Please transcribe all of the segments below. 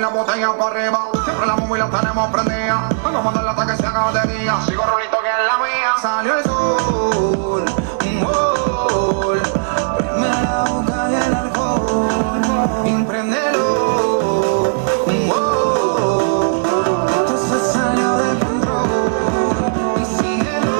la botella para arriba. Siempre la móvil la tenemos prendida. Vamos a mandarla hasta que se haga de día. Sigo rolito que es la mía. Salió el sol, un gol. Prende la boca y el alcohol. Impréndelo, un gol. Esto se salió de control. Y síguelo.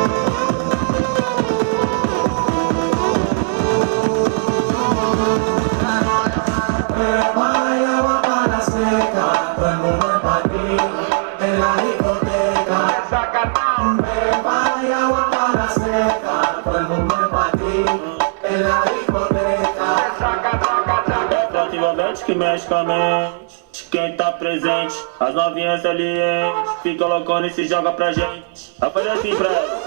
Que mexe com a mente, quem tá presente, as novinhas salientes, fica loucona e se joga pra gente. Vai fazer assim pra ela.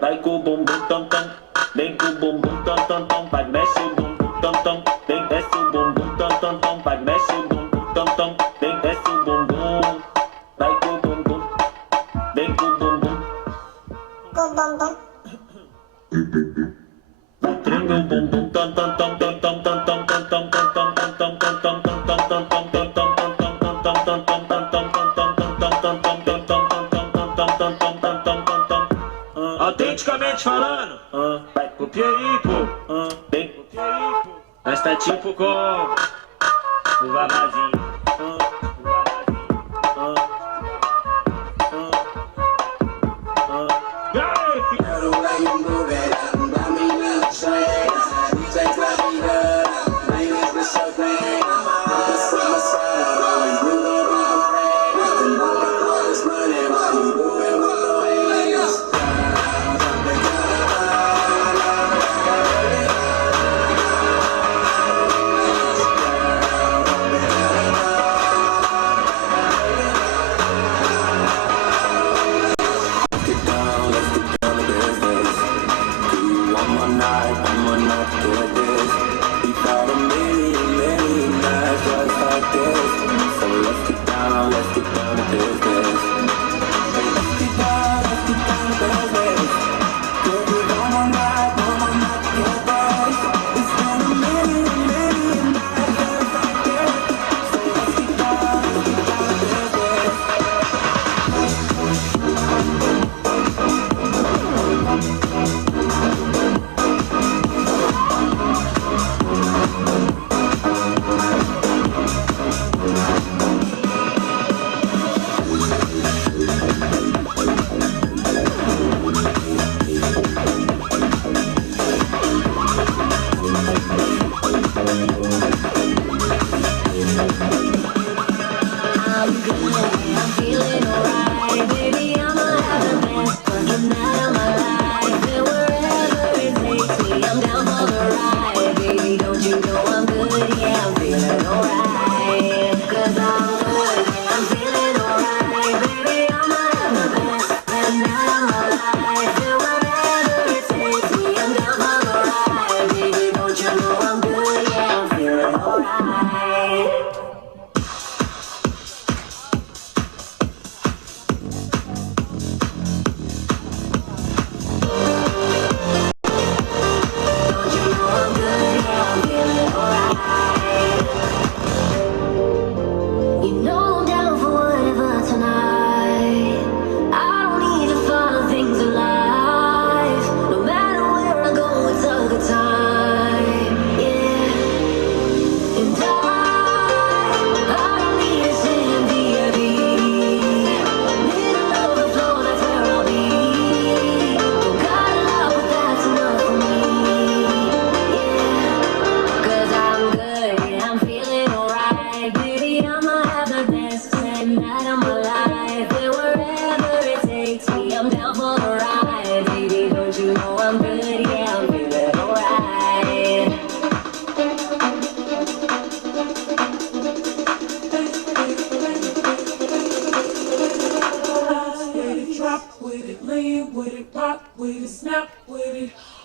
Vai com o bumbum tam tam, vem com o bumbum tam tam tam, vai mexe o bumbum tam tam, vem desce o bumbum tam tam tam, vai mexe o bumbum tam tam, vem desce o bumbum, vai com o bumbum, vem com o bumbum, vai treme o bumbum tam tam tam tam tam tam tam tam tam tam tam tam tam tam tam tam tam autenticamente falando, vai copia aí, pô, vem copia aí, pô. Nós tá tipo com o vavazinho,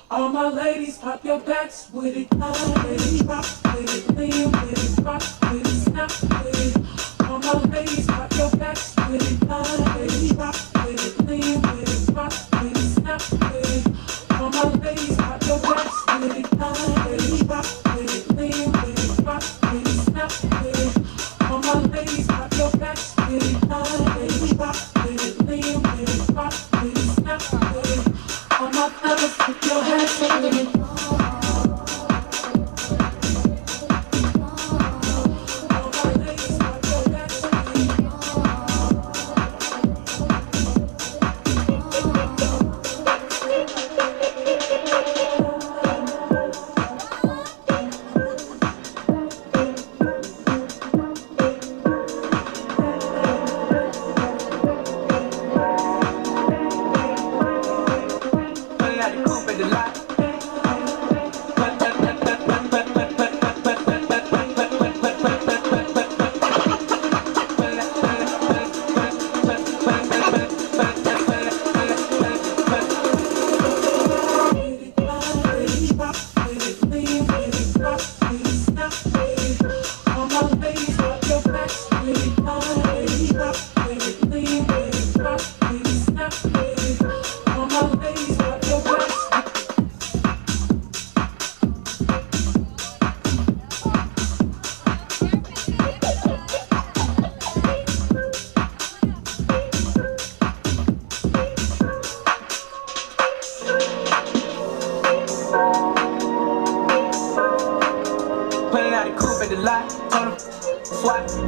All my ladies, pop your backs with it. Ladies, rock with it. Lean with it. Rock with it. Snap with it. All my ladies, pop your backs with it. Ladies, rock with it. Lean with it. Rock with it. Snap with it. All my ladies, pop your backs with it. Ladies, rock with it. Lean with it. Rock with it. Put your hands up in the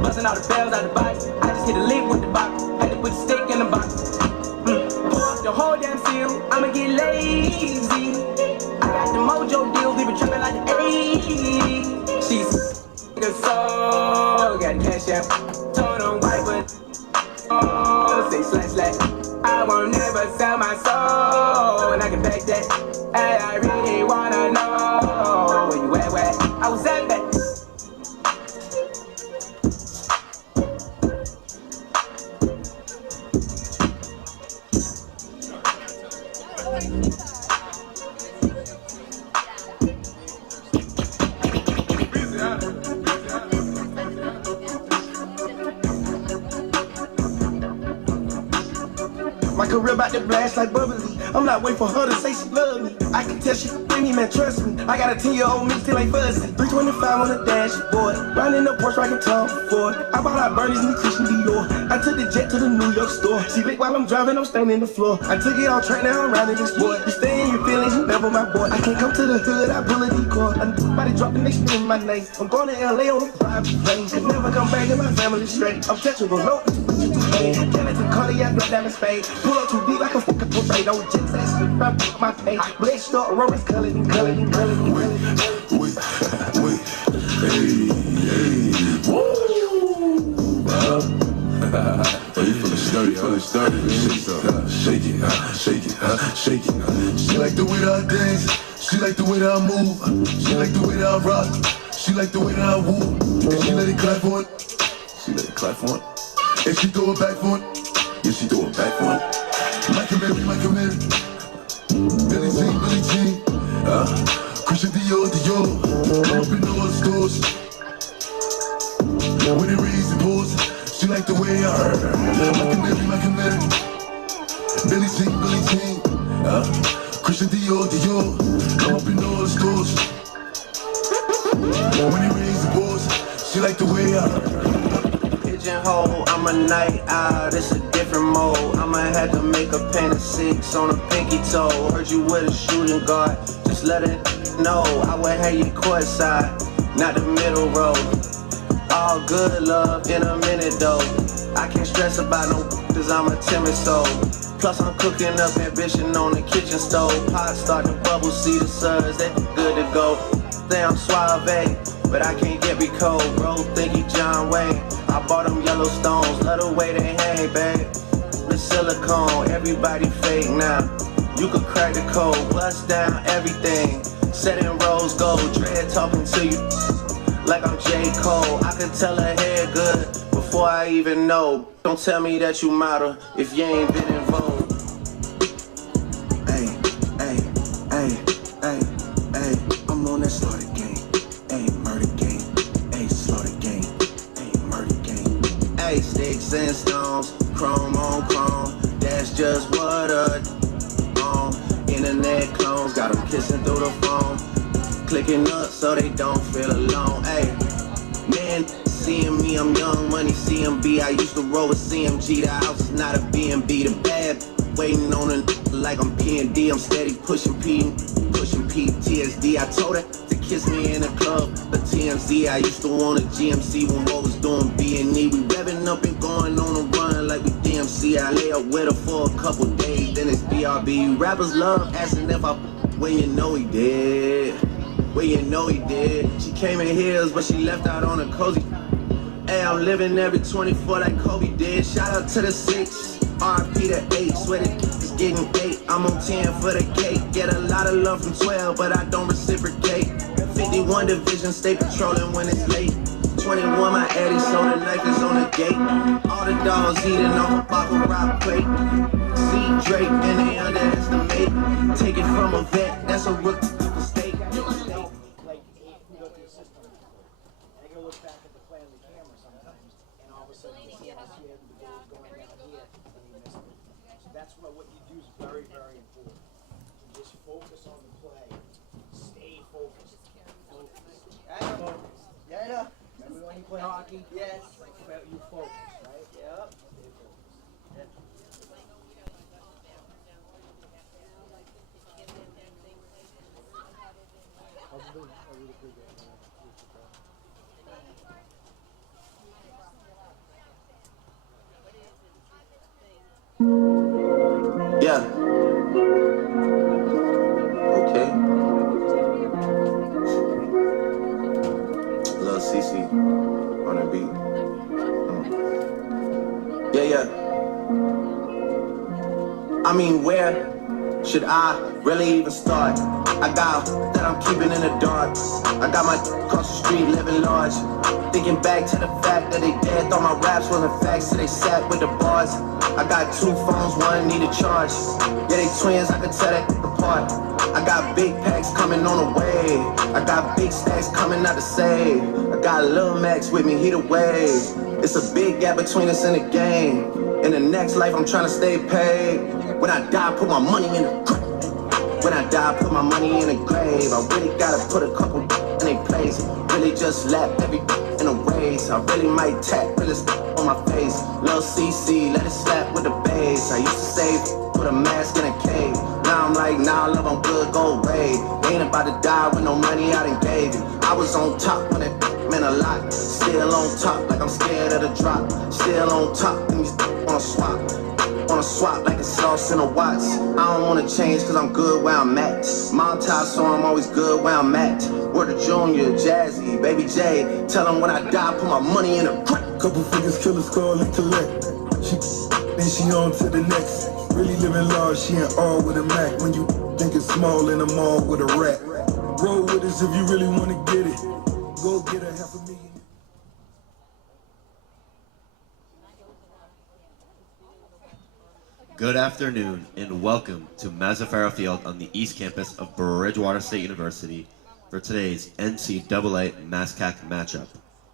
busting all the bells out the box. I just hit a lick with the box. Had to put the stick in the box. Pour up the whole damn seal. I'ma get lazy. I got the mojo deals. We been trapping like the 80s. She's nigga so got the cash out. Told them white, but say slash. I won't never sell my soul, and I can back that. And I really wanna know where you at, where I was at that. My career about to blast like bubbly. I'm not waiting for her to say she love me. I can tell she with me, man, trust me. I got a 10-year-old me still like fuzzy. 325 on the dashboard. Riding the Porsche rockin' Tom Ford. I bought out Bernie's new Christian Dior. I took the jet to the New York store. She lit while I'm driving, I'm standing on the floor. I took it all track, now I'm riding this boy. You stay in your feelings, you never my boy. I can't come to the hood, I pull a decoy. I'm about to drop the next in my name. I'm going to LA on a private plane. Could never come back and my family straight. I'm touchable, no. Get it to Cardiac, grab down the spade. Pull up too deep like a fucking parade. On jet fast, slip up my page. Blade start rolling, colored and colored and colored and colored. Wait, hey, woo! Oh, you feeling sturdy, Shake it. She like the way that I dance. She like the way that I move. She like the way that I rock. She like the way that I woo. And she let it clap for it. And she throw it back for it. Yeah, she throw it back for it. Michael Mary. Billie Jean. Christian Dior. Up in all the stores. When it rains and pours, she like the way I heard. Michael Mary. Billie Jean. Christian Dior. Up in all the stores. When it rains and pours, she like the way I heard. Pigeonhole, I'm a night owl, it's a different mode. I'ma have to make a paint of 6 on a pinky toe. Heard you with a shooting guard, just let it know. I would have you courtside, not the middle row. All good love in a minute though. I can't stress about no cause I'm a timid soul. Plus I'm cooking up ambition on the kitchen stove. Pot start to bubble, see the suds, they good to go. Say I'm suave, but I can't get me cold. Bro, think he John Wayne. I bought them yellow stones, love the way they hang, babe. The silicone, everybody fake now. You could crack the code, bust down everything. Set in rose gold, dread talking to you like I'm J. Cole. I can tell her head good before I even know. Don't tell me that you model if you ain't been in vogue. Hey, I'm on that slaughter game. Hey, murder game. Hey, slaughter game. Hey, murder game. Hey, sticks and stones, chrome on chrome. That's just what internet clones got them kissing through the phone. Clicking up so they don't feel alone. Hey, man, seeing me, I'm young money CMB. I used to roll with CMG. The house is not a B&B. The bad waiting on a like I'm P&D. I'm steady pushing PTSD. I told her to kiss me in the club, but TMZ. I used to want a GMC when what was doing B&E. We revving up and going on a run like we DMC. I lay up with her for a couple days, then it's BRB. Rappers love asking if I when you know he did. Well, you know he did. She came in heels, but she left out on a cozy. Hey, I'm living every 24 like Kobe did. Shout out to the 6, RP to 8. Swear the is getting 8. I'm on 10 for the cake. Get a lot of love from 12, but I don't reciprocate. 51 division, stay patrolling when it's late. 21, my Eddie, so the knife is on the gate. All the dogs eating off a bottle rock plate. See Drake and they underestimate. Take it from a vet, that's a rookie mistake. Like, if you go through the system, and I go look back at the play on the camera sometimes, and all of a sudden you see the ball's going down here, and you miss it. So that's what you do is very, very important. You just focus on the play, stay focused. Yeah, I know. Remember when you play hockey? Yes. You focus, right? Yep. Stay focused. Yeah. Okay. Lil CC on the beat. Yeah. I mean, where should I really even start? I got that I'm keeping in the dark. I got my across the street living large. Thinking back to the fact that they dead, thought my raps wasn't facts, so they sat with the bars. I got 2 phones, one need a charge. Yeah, they twins, I could tell that apart. I got big packs coming on the way. I got big stacks coming out to save. I got Lil Max with me, he the wave. It's a big gap between us in the game. In the next life, I'm trying to stay paid. When I die, put my money in the grave. When I die, put my money in the grave. I really gotta put a couple in a place. Really just lap every in a race. I really might tap really on my face. Lil CC, let it slap with the bass. I used to save with a mask in a cave. Now I'm like, nah, love, I'm good, go away. Ain't about to die with no money I done gave you. I was on top when it meant a lot. Still on top like I'm scared of the drop. Still on top when you wanna swap. Wanna swap like it's sauce in a watch. I don't wanna change cause I'm good where I'm at. Mom top, so I'm always good where I'm at. Word of Junior, Jazzy, Baby J. Tell them when I die, put my money in a grip. Couple figures, killers call intellect. Then she on to the next. Really living large, she in all with a Mac. When you think it's small in the mall with a rat. Roll with us if you really wanna get it. Go get a $500,000. Good afternoon and welcome to Mazzaferro Field on the East Campus of Bridgewater State University for today's NCAA MASCAC matchup,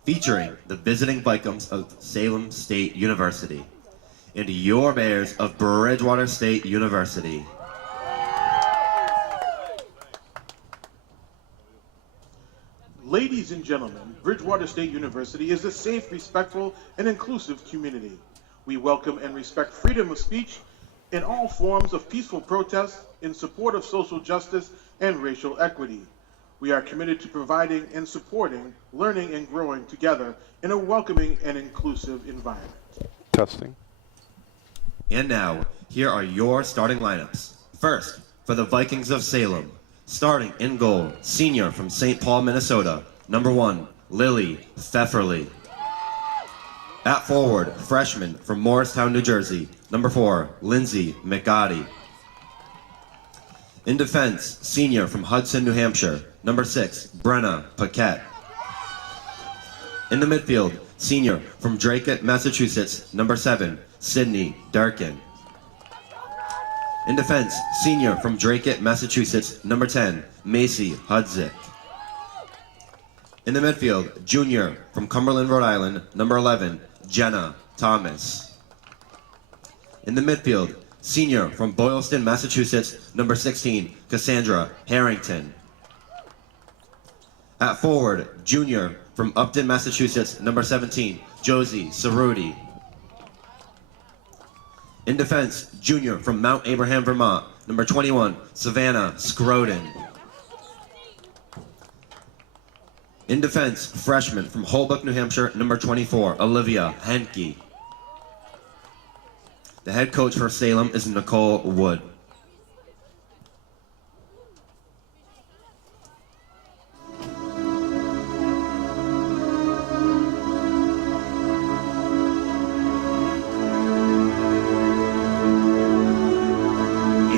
featuring the visiting Vikings of Salem State University and your Bears of Bridgewater State University. Ladies and gentlemen, Bridgewater State University is a safe, respectful, and inclusive community. We welcome and respect freedom of speech in all forms of peaceful protest in support of social justice and racial equity. We are committed to providing and supporting learning and growing together in a welcoming and inclusive environment. Testing. And now, here are your starting lineups. First, for the Vikings of Salem, starting in goal, senior from St. Paul, Minnesota, number 1, Lily Pfefferly. At forward, freshman from Morristown, New Jersey, number 4, Lindsay McGotti. In defense, senior from Hudson, New Hampshire, number 6, Brenna Paquette. In the midfield, senior from Drake, Massachusetts, number 7, Sydney Durkin. In defense, senior from Drake, Massachusetts, number 10, Macy Hudzik. In the midfield, junior from Cumberland, Rhode Island, number 11, Jenna Thomas. In the midfield, senior from Boylston, Massachusetts, number 16, Cassandra Harrington. At forward, junior from Upton, Massachusetts, number 17, Josie Cerruti. In defense, junior from Mount Abraham, Vermont, number 21, Savannah Scroden. In defense, freshman from Holbrook, New Hampshire, number 24, Olivia Henke. The head coach for Salem is Nicole Wood.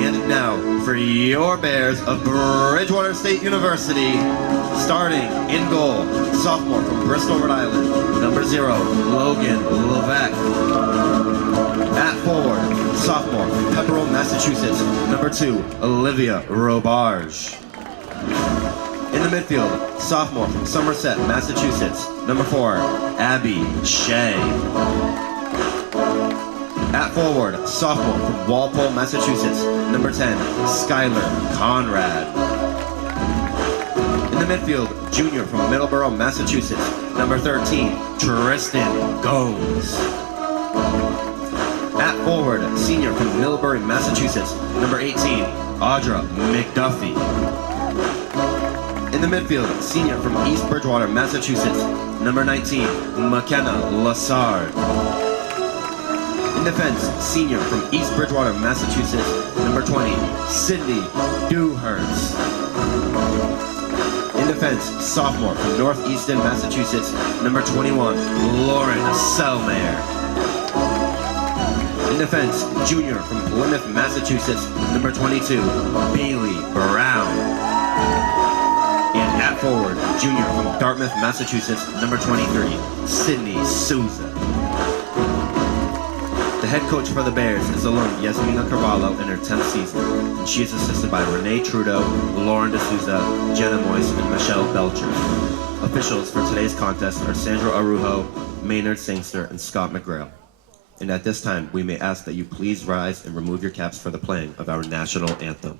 And now, for your Bears of Bridgewater State University, starting in goal, sophomore from Bristol, Rhode Island, number 0, Logan Levesque. At forward, sophomore from Pepperell, Massachusetts, number 2, Olivia Robarge. In the midfield, sophomore from Somerset, Massachusetts, number 4, Abby Shea. At forward, sophomore from Walpole, Massachusetts, number 10, Skylar Conrad. In the midfield, junior from Middleborough, Massachusetts, number 13, Tristan Gomes. At forward, senior from Millbury, Massachusetts, number 18, Audra McDuffie. In the midfield, senior from East Bridgewater, Massachusetts, number 19, McKenna Lassard. In defense, senior from East Bridgewater, Massachusetts, number 20, Sydney Dewhurst. In defense, sophomore from Northeastern, Massachusetts, number 21, Lauren Selmayer. In defense, junior from Plymouth, Massachusetts, number 22, Bailey Brown. And at forward, junior from Dartmouth, Massachusetts, number 23, Sydney Souza. The head coach for the Bears is alum Yasmina Carvalho in her 10th season, and she is assisted by Renee Trudeau, Lauren D'Souza, Jenna Moyes, and Michelle Belcher. Officials for today's contest are Sandra Arujo, Maynard Sangster, and Scott McGrail. And at this time, we may ask that you please rise and remove your caps for the playing of our national anthem.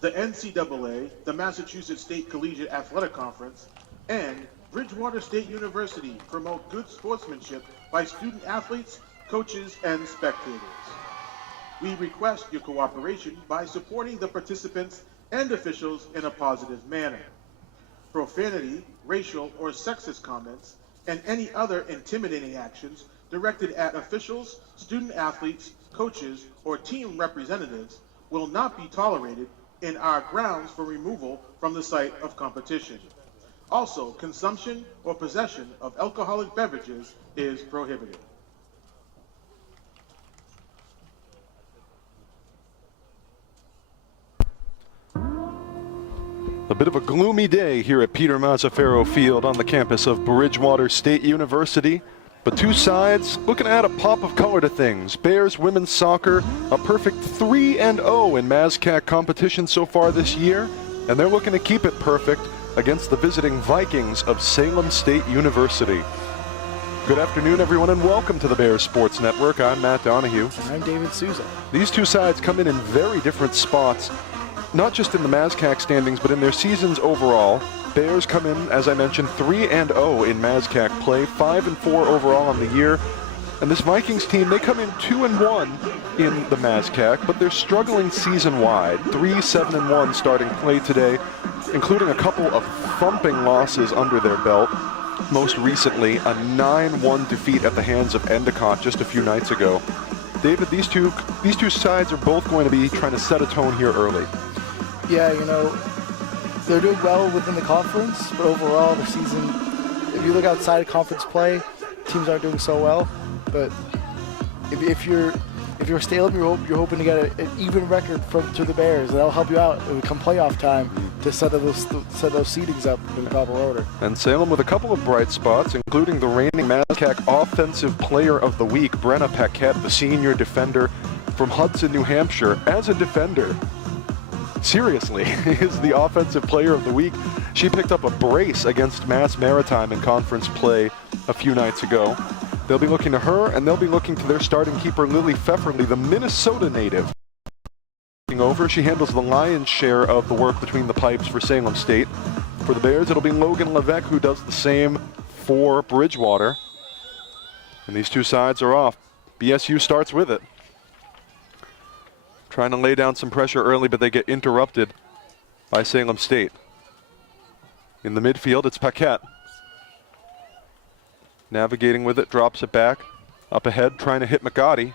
The NCAA, the Massachusetts State Collegiate Athletic Conference, and Bridgewater State University promote good sportsmanship by student athletes, coaches, and spectators. We request your cooperation by supporting the participants and officials in a positive manner. Profanity, racial, or sexist comments, and any other intimidating actions directed at officials, student athletes, coaches, or team representatives will not be tolerated in our grounds for removal from the site of competition. Also, consumption or possession of alcoholic beverages is prohibited. A bit of a gloomy day here at Peter Mazzaferro Field on the campus of Bridgewater State University. But two sides looking to add a pop of color to things. Bears women's soccer, a perfect 3-0 in MASCAC competition so far this year, and they're looking to keep it perfect against the visiting Vikings of Salem State University. Good afternoon, everyone, and welcome to the Bears Sports Network. I'm Matt Donahue. And I'm David Souza. These two sides come in very different spots, not just in the MASCAC standings, but in their seasons overall. Bears come in, as I mentioned, 3-0 in MASCAC play, 5-4 overall on the year. And this Vikings team, they come in 2-1 in the MASCAC, but they're struggling season-wide. 3-7-1 starting play today, including a couple of thumping losses under their belt. Most recently, a 9-1 defeat at the hands of Endicott just a few nights ago. David, these two sides are both going to be trying to set a tone here early. Yeah, you know, they're doing well within the conference, but overall the season, if you look outside of conference play, teams aren't doing so well. But if you're Salem, you're hoping to get an even record to the Bears, and that'll help you out come playoff time to set those seedings up in the proper order. And Salem with a couple of bright spots, including the reigning MASCAC Offensive Player of the Week, Brenna Paquette, the senior defender from Hudson, New Hampshire. As a defender, seriously, is the Offensive Player of the Week. She picked up a brace against Mass Maritime in conference play a few nights ago. They'll be looking to her, and they'll be looking to their starting keeper, Lily Pfefferly, the Minnesota native. Over, she handles the lion's share of the work between the pipes for Salem State. For the Bears, it'll be Logan Levesque who does the same for Bridgewater. And these two sides are off. BSU starts with it. Trying to lay down some pressure early, but they get interrupted by Salem State. In the midfield, it's Paquette. Navigating with it, drops it back. Up ahead, trying to hit McGotti.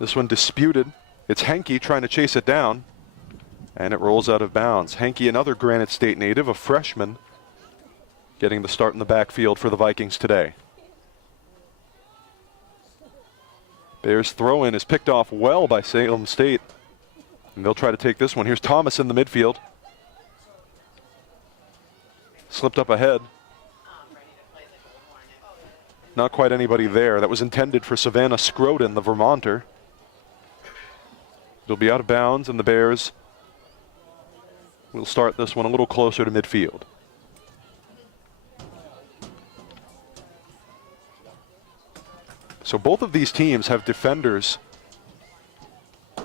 This one disputed. It's Henke trying to chase it down. And it rolls out of bounds. Henke, another Granite State native, a freshman, getting the start in the backfield for the Vikings today. Bears throw-in is picked off well by Salem State. And they'll try to take this one. Here's Thomas in the midfield. Slipped up ahead. Not quite anybody there. That was intended for Savannah Scroden, the Vermonter. It'll be out of bounds, and the Bears will start this one a little closer to midfield. So both of these teams have defenders,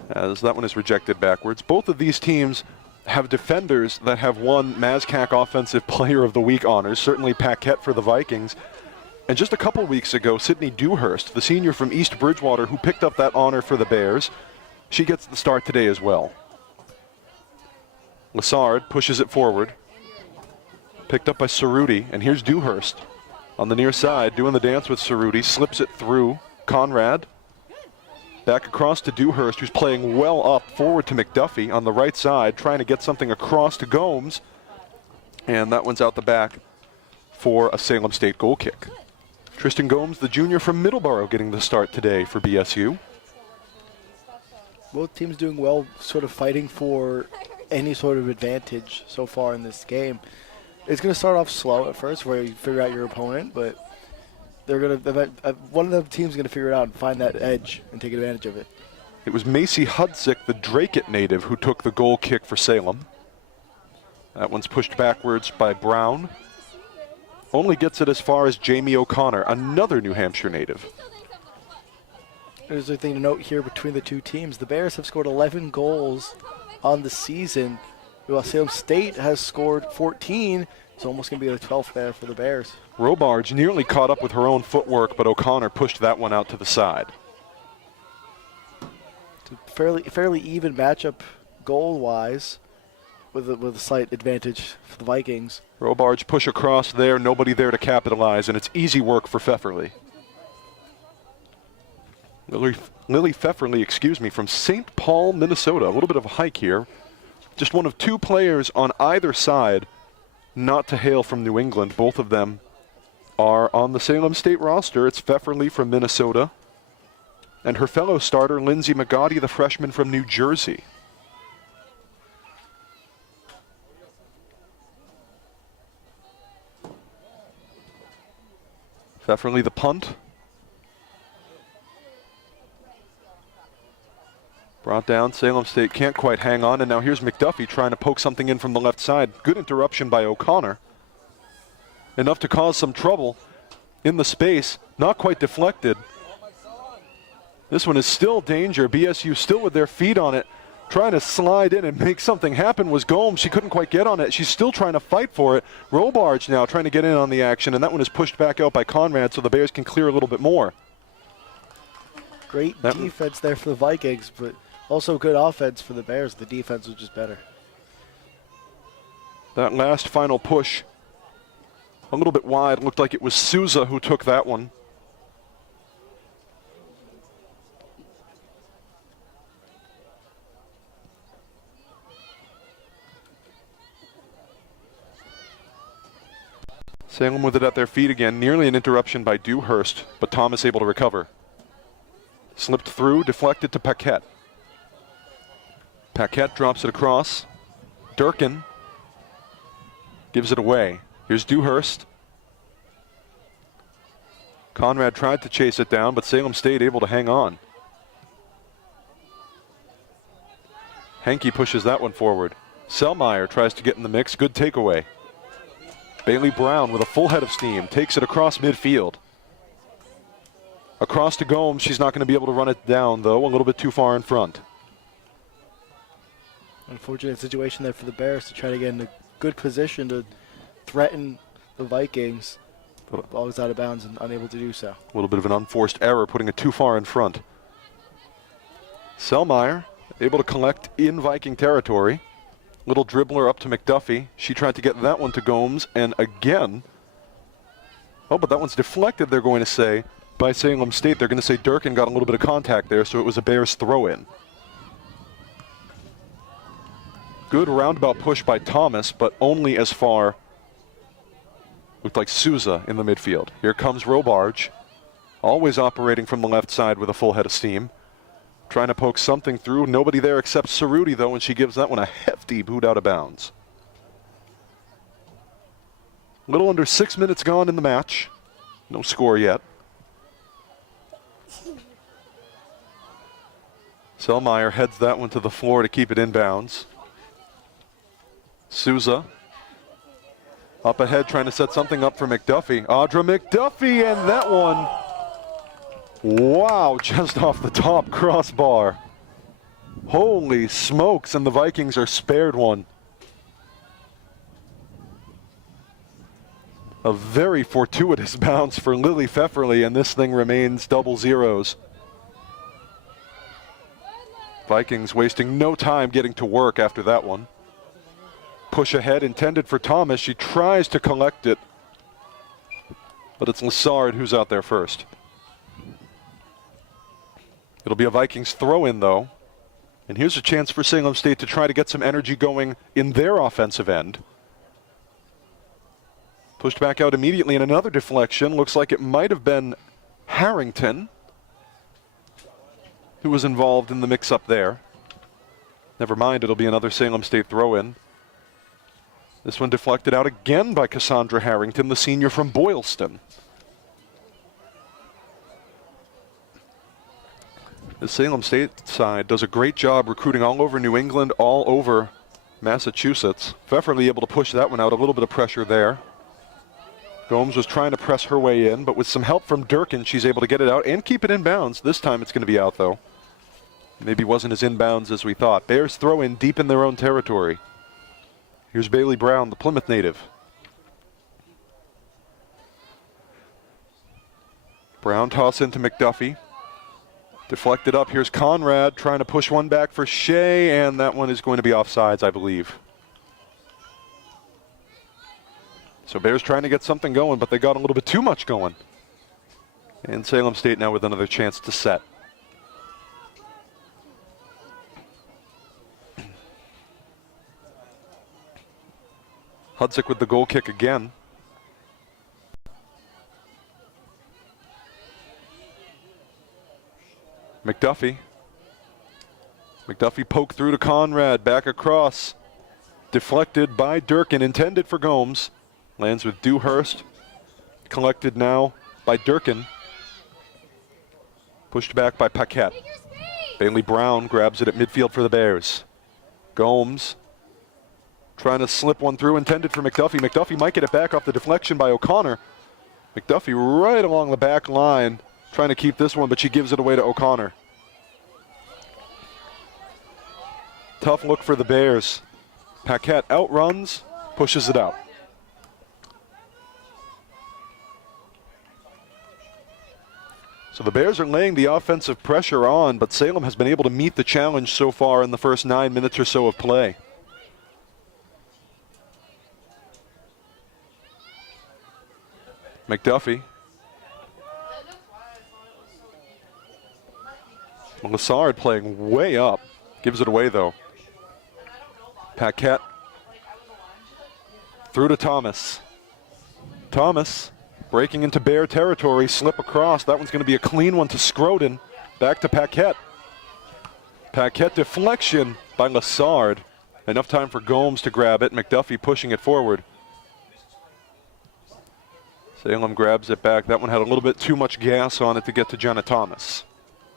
as that one is rejected backwards. Both of these teams have defenders that have won MASCAC Offensive Player of the Week honors, certainly Paquette for the Vikings. And just a couple weeks ago, Sydney Dewhurst, the senior from East Bridgewater who picked up that honor for the Bears, she gets the start today as well. Lassard pushes it forward. Picked up by Cerruti, and here's Dewhurst on the near side, doing the dance with Cerruti, slips it through Conrad. Back across to Dewhurst, who's playing well up forward to McDuffie on the right side, trying to get something across to Gomes. And that one's out the back for a Salem State goal kick. Tristan Gomes, the junior from Middleborough, getting the start today for BSU. Both teams doing well, sort of fighting for any sort of advantage so far in this game. It's going to start off slow at first, where you figure out your opponent, but they're going to one of the teams is going to figure it out and find that edge and take advantage of it. It was Macy Hudsick, the Dracut native, who took the goal kick for Salem. That one's pushed backwards by Brown. Only gets it as far as Jamie O'Connor, another New Hampshire native. There's a thing to note here between the two teams. The Bears have scored 11 goals on the season, while Salem State has scored 14. It's almost going to be the 12th there for the Bears. Robarge nearly caught up with her own footwork, but O'Connor pushed that one out to the side. It's a fairly even matchup goal-wise, with a slight advantage for the Vikings. Robarge push across there, nobody there to capitalize, and it's easy work for Pfefferly. Lily Pfefferly, from St. Paul, Minnesota. A little bit of a hike here. Just one of two players on either side not to hail from New England. Both of them are on the Salem State roster. It's Pfefferly from Minnesota, and her fellow starter, Lindsay McGotti, the freshman from New Jersey. Pfefferly the punt. Brought down, Salem State can't quite hang on, and now here's McDuffie trying to poke something in from the left side. Good interruption by O'Connor. enough to cause some trouble in the space. Not quite deflected. This one is still danger. BSU still with their feet on it, trying to slide in and make something happen was Gomes. She couldn't quite get on it. She's still trying to fight for it. Robarge now trying to get in on the action, and that one is pushed back out by Conrad so the Bears can clear a little bit more. Great defense there for the Vikings, but also good offense for the Bears. The defense was just better. That last final push, a little bit wide. Looked like it was Souza who took that one. Salem with it at their feet again. Nearly an interruption by Dewhurst, but Thomas able to recover. Slipped through, deflected to Paquette. Paquette drops it across. Durkin gives it away. Here's Dewhurst. Conrad tried to chase it down, but Salem State able to hang on. Henke pushes that one forward. Selmeyer tries to get in the mix. Good takeaway. Bailey Brown with a full head of steam takes it across midfield. Across to Gomes. She's not going to be able to run it down, though. A little bit too far in front. Unfortunate situation there for the Bears to try to get in a good position to threaten the Vikings. But ball was out of bounds and unable to do so. A little bit of an unforced error, putting it too far in front. Selmeyer able to collect in Viking territory. Little dribbler up to McDuffie. She tried to get that one to Gomes, and again, oh, but that one's deflected, they're going to say, by Salem State. They're going to say Durkin got a little bit of contact there, so it was a Bears throw-in. Good roundabout push by Thomas, but only as far. Looked like Souza in the midfield. Here comes Robarge, always operating from the left side with a full head of steam. Trying to poke something through. Nobody there except Cerruti, though, and she gives that one a hefty boot out of bounds. A little under 6 minutes gone in the match. No score yet. Selmeyer heads that one to the floor to keep it inbounds. Souza up ahead trying to set something up for McDuffie. Audra McDuffie, and that one, wow, just off the top crossbar. Holy smokes, and the Vikings are spared one. A very fortuitous bounce for Lily Pfefferly, and this thing remains double zeros. Vikings wasting no time getting to work after that one. Push ahead intended for Thomas. She tries to collect it, but it's Lassard who's out there first. It'll be a Vikings throw-in, though. And here's a chance for Salem State to try to get some energy going in their offensive end. Pushed back out immediately, and another deflection. Looks like it might have been Harrington who was involved in the mix-up there. Never mind, it'll be another Salem State throw-in. This one deflected out again by Cassandra Harrington, the senior from Boylston. The Salem State side does a great job recruiting all over New England, all over Massachusetts. Pfefferly able to push that one out, a little bit of pressure there. Gomes was trying to press her way in, but with some help from Durkin, she's able to get it out and keep it in bounds. This time it's going to be out, though. Maybe wasn't as in bounds as we thought. Bears throw in deep in their own territory. Here's Bailey Brown, the Plymouth native. Brown toss into McDuffie. Deflected up. Here's Conrad trying to push one back for Shea, and that one is going to be offsides, I believe. So Bears trying to get something going, but they got a little bit too much going. And Salem State now with another chance to set. Hudzik with the goal kick again. McDuffie. McDuffie poked through to Conrad, back across. Deflected by Durkin, intended for Gomes. Lands with Dewhurst. Collected now by Durkin. Pushed back by Paquette. Bailey Brown grabs it at midfield for the Bears. Gomes Trying to slip one through, intended for McDuffie. McDuffie might get it back off the deflection by O'Connor. McDuffie right along the back line, trying to keep this one, but she gives it away to O'Connor. Tough look for the Bears. Paquette outruns, pushes it out. So the Bears are laying the offensive pressure on, but Salem has been able to meet the challenge so far in the first 9 minutes or so of play. McDuffie. Lassard playing way up. Gives it away though. Paquette. Through to Thomas. Thomas breaking into Bear territory. Slip across. That one's going to be a clean one to Scroden. Back to Paquette. Paquette deflection by Lassard. Enough time for Gomes to grab it. McDuffie pushing it forward. Salem grabs it back. That one had a little bit too much gas on it to get to Jenna Thomas.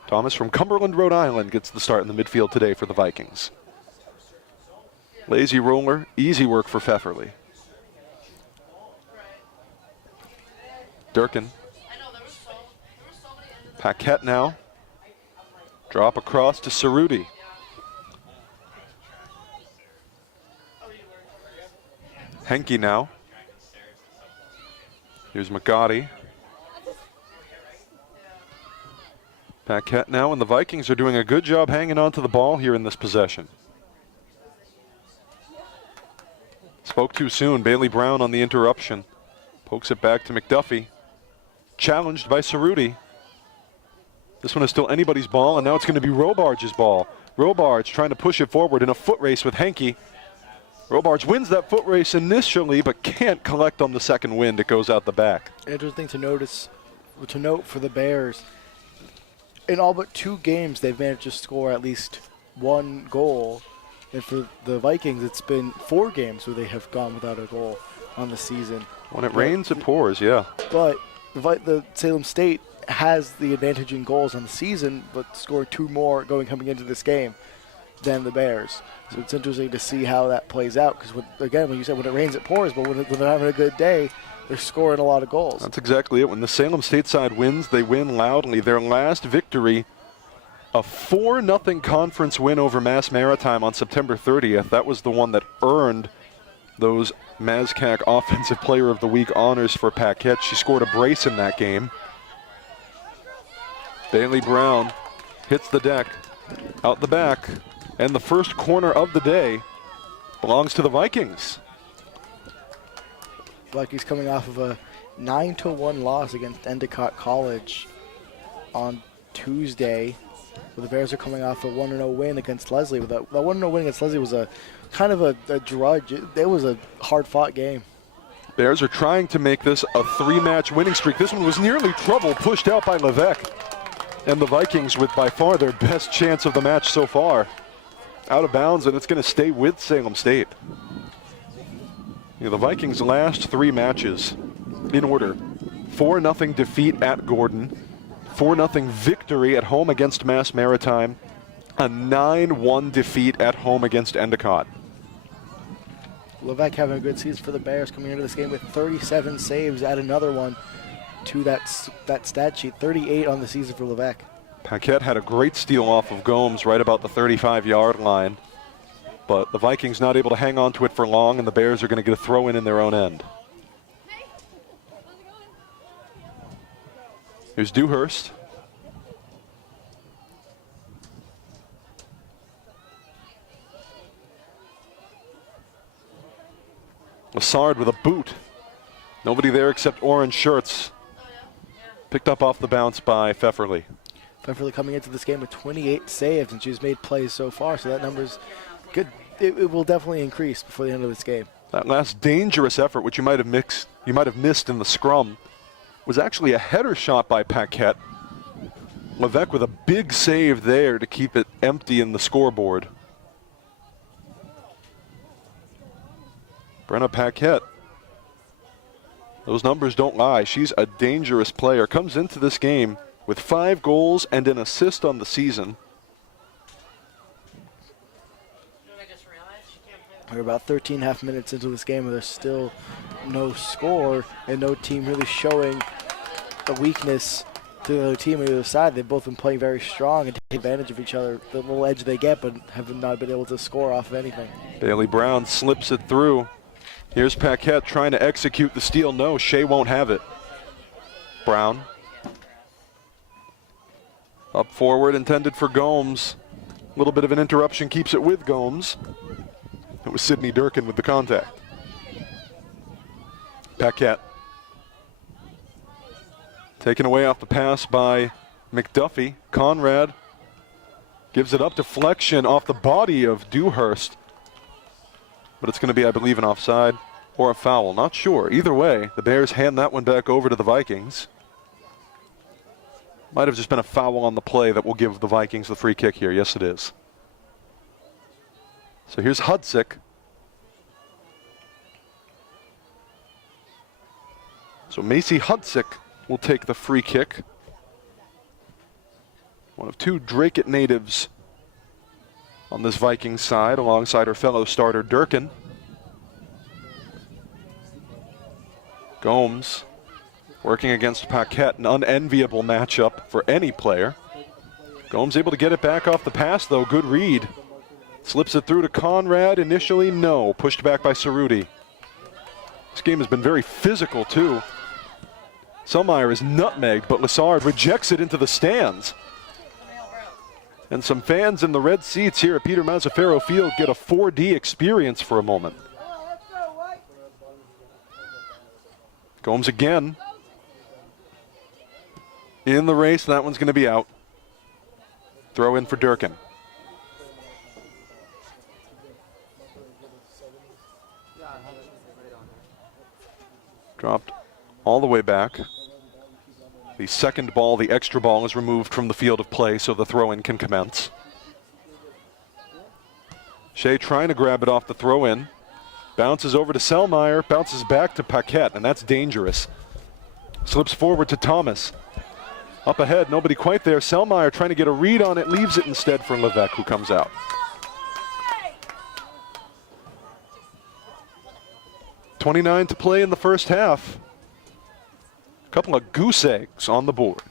Thomas from Cumberland, Rhode Island gets the start in the midfield today for the Vikings. Lazy roller, easy work for Pfefferly. Durkin. Paquette now. Drop across to Cerruti. Henke now. Here's McGotti. Paquette now, and the Vikings are doing a good job hanging on to the ball here in this possession. Spoke too soon. Bailey Brown on the interruption. Pokes it back to McDuffie. Challenged by Cerruti. This one is still anybody's ball, and now it's going to be Robarge's ball. Robarge trying to push it forward in a foot race with Henke. Robarge wins that foot race initially, but can't collect on the second wind. It goes out the back. Interesting to note for the Bears, in all but 2 games, they've managed to score at least 1 goal. And for the Vikings, it's been 4 games where they have gone without a goal on the season. When it rains, it pours, yeah. But the Salem State has the advantage in goals on the season, but scored 2 more coming into this game than the Bears. So it's interesting to see how that plays out, because again, when you said when it rains, it pours, but when they're having a good day, they're scoring a lot of goals. That's exactly it. When the Salem State side wins, they win loudly. Their last victory, a 4-0 conference win over Mass Maritime on September 30th. That was the one that earned those MASCAC Offensive Player of the Week honors for Paquette. She scored a brace in that game. Bailey Brown hits the deck, out the back, and the first corner of the day belongs to the Vikings. Vikings coming off of a 9-1 loss against Endicott College on Tuesday. Well, the Bears are coming off a 1-0 win against Leslie. That 1-0 win against Leslie was a kind of a drudge. It was a hard-fought game. Bears are trying to make this a 3-match winning streak. This one was nearly trouble, pushed out by Levesque. And the Vikings with by far their best chance of the match so far. Out of bounds, and it's going to stay with Salem State. The Vikings' last 3 matches in order. 4-0 defeat at Gordon. 4-0 victory at home against Mass Maritime. A 9-1 defeat at home against Endicott. Levesque having a good season for the Bears, coming into this game with 37 saves. Add another one to that stat sheet. 38 on the season for Levesque. Paquette had a great steal off of Gomes right about the 35-yard line. But the Vikings not able to hang on to it for long, and the Bears are going to get a throw in their own end. Here's Dewhurst. Lassard with a boot. Nobody there except orange shirts. Picked up off the bounce by Pfefferly. Pfefferly coming into this game with 28 saves, and she's made plays so far, so that number's good. It will definitely increase before the end of this game. That last dangerous effort, which you might have missed in the scrum, was actually a header shot by Paquette. Levesque with a big save there to keep it empty in the scoreboard. Brenna Paquette. Those numbers don't lie. She's a dangerous player. Comes into this game with 5 goals and an assist on the season. We're about 13.5 minutes into this game, and there's still no score and no team really showing a weakness to the other team on the other side. They've both been playing very strong and take advantage of each other, the little edge they get, but have not been able to score off of anything. Bailey Brown slips it through. Here's Paquette trying to execute the steal. No, Shea won't have it. Brown. Up forward, intended for Gomes. A little bit of an interruption, keeps it with Gomes. It was Sidney Durkin with the contact. Paquette. Taken away off the pass by McDuffie. Conrad gives it up, deflection off the body of Dewhurst. But it's going to be, I believe, an offside or a foul. Not sure. Either way, the Bears hand that one back over to the Vikings. Might have just been a foul on the play that will give the Vikings the free kick here. Yes, it is. So here's Hudzik. So Macy Hudzik will take the free kick. One of two Drake natives on this Vikings side, alongside her fellow starter Durkin. Gomes working against Paquette, an unenviable matchup for any player. Gomes able to get it back off the pass, though. Good read. Slips it through to Conrad. Initially, no. Pushed back by Cerruti. This game has been very physical, too. Selmeyer is nutmegged, but Lessard rejects it into the stands. And some fans in the red seats here at Peter Mazzaferro Field get a 4D experience for a moment. Gomes again. In the race, that one's going to be out. Throw in for Durkin. Dropped all the way back. The second ball, the extra ball, is removed from the field of play so the throw-in can commence. Shea trying to grab it off the throw-in. Bounces over to Selmeyer, bounces back to Paquette, and that's dangerous. Slips forward to Thomas. Up ahead, nobody quite there. Selmeyer trying to get a read on it, leaves it instead for Levesque, who comes out. .29 to play in the first half. A couple of goose eggs on the board.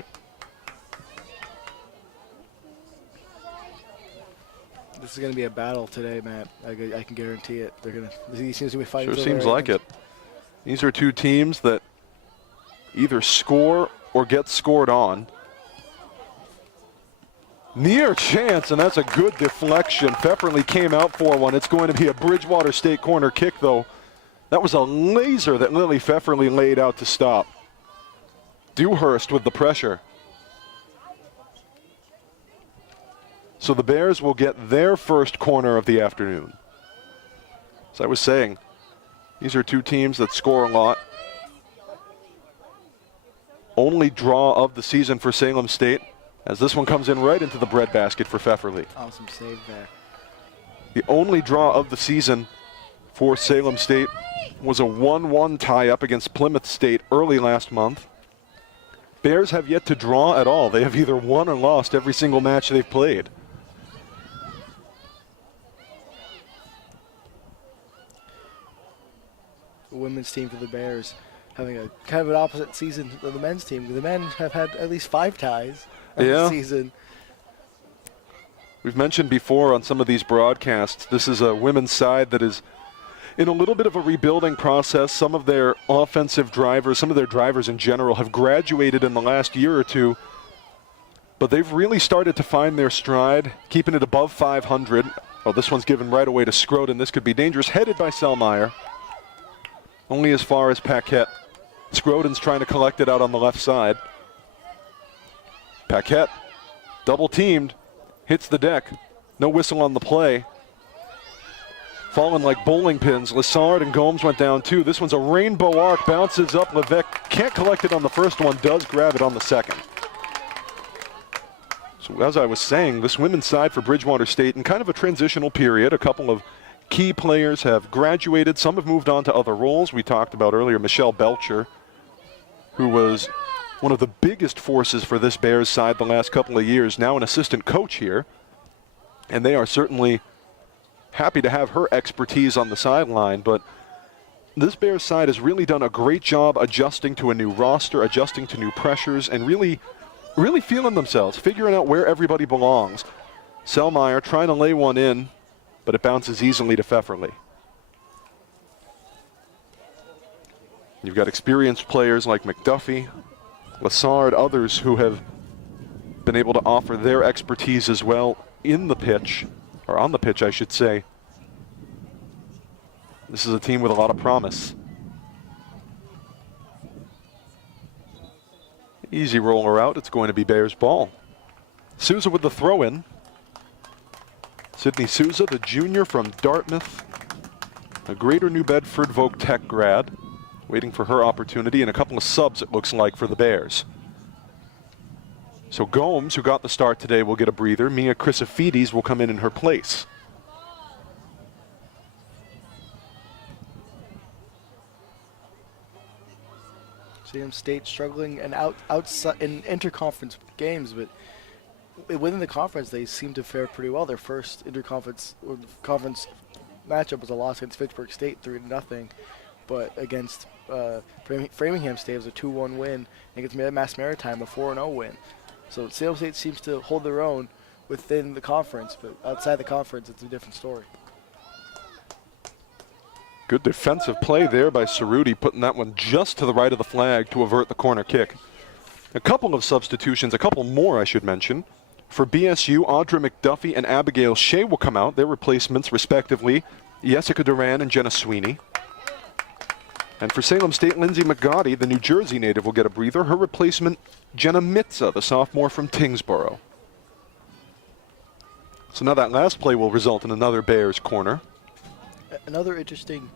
This is going to be a battle today, Matt. I can guarantee it. These seems to be fighting. Sure seems like it. These are two teams that either score or get scored on. Near chance, and that's a good deflection. Pfefferly came out for one. It's going to be a Bridgewater State corner kick, though. That was a laser that Lily Pfefferly laid out to stop. Dewhurst with the pressure. So the Bears will get their first corner of the afternoon. As I was saying, these are two teams that score a lot. Only draw of the season for Salem State, as this one comes in right into the breadbasket for Pfefferly. Awesome save there. The only draw of the season for Salem State was a 1-1 tie-up against Plymouth State early last month. Bears have yet to draw at all. They have either won or lost every single match they've played. The women's team for the Bears having a kind of an opposite season than the men's team. The men have had at least 5 ties this season. We've mentioned before on some of these broadcasts, this is a women's side that is in a little bit of a rebuilding process. Some of their offensive drivers, some of their drivers in general, have graduated in the last year or two, but they've really started to find their stride, keeping it above 500. Oh, this one's given right away to Scroden. This could be dangerous. Headed by Selmeyer. Only as far as Paquette. Scroden's trying to collect it out on the left side. Paquette, double teamed, hits the deck. No whistle on the play. Falling like bowling pins. Lessard and Gomes went down too. This one's a rainbow arc, bounces up. Levesque can't collect it on the first one, does grab it on the second. So as I was saying, this women's side for Bridgewater State in kind of a transitional period. A couple of key players have graduated. Some have moved on to other roles. We talked about earlier Michelle Belcher, who was one of the biggest forces for this Bears side the last couple of years, now an assistant coach here. And they are certainly happy to have her expertise on the sideline, but this Bears side has really done a great job adjusting to a new roster, adjusting to new pressures, and really feeling themselves, figuring out where everybody belongs. Selmeyer trying to lay one in, but it bounces easily to Pfefferly. You've got experienced players like McDuffie, Lassard, others who have been able to offer their expertise as well in the pitch, or on the pitch, I should say. This is a team with a lot of promise. Easy roller out. It's going to be Bears ball. Souza with the throw in. Sydney Souza, the junior from Dartmouth, a Greater New Bedford Voc Tech grad, waiting for her opportunity, and a couple of subs, it looks like, for the Bears. So Gomes, who got the start today, will get a breather. Mia Chrysofides will come in her place. Salem State struggling and outside in interconference games, but within the conference they seem to fare pretty well. Their first interconference or conference matchup was a loss against Fitchburg State, 3-0, but against Framingham State it was a 2-1 win, and against Mass Maritime a 4-0 win. So Salem State seems to hold their own within the conference, but outside the conference it's a different story. Good defensive play there by Cerruti, putting that one just to the right of the flag to avert the corner kick. A couple of substitutions, a couple more I should mention. For BSU, Audra McDuffie and Abigail Shea will come out. Their replacements, respectively, Jessica Duran and Jenna Sweeney. And for Salem State, Lindsay McGotti, the New Jersey native, will get a breather. Her replacement, Jenna Mitza, the sophomore from Tingsboro. So now that last play will result in another Bears corner. Another interesting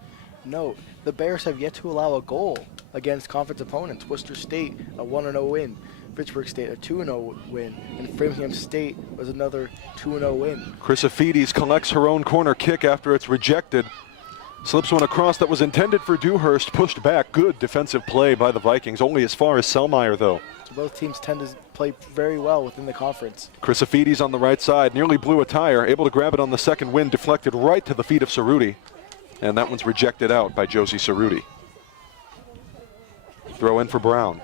note, the Bears have yet to allow a goal against conference opponents. Worcester State, a 1-0 win. Pittsburgh State, a 2-0 win. And Framingham State was another 2-0 win. Chrysofides collects her own corner kick after it's rejected. Slips one across that was intended for Dewhurst, pushed back. Good defensive play by the Vikings, only as far as Selmeyer, though. So both teams tend to play very well within the conference. Chrysofides on the right side, nearly blew a tire, able to grab it on the second win, deflected right to the feet of Cerruti. And that one's rejected out by Josie Cerruti. Throw in for Brown.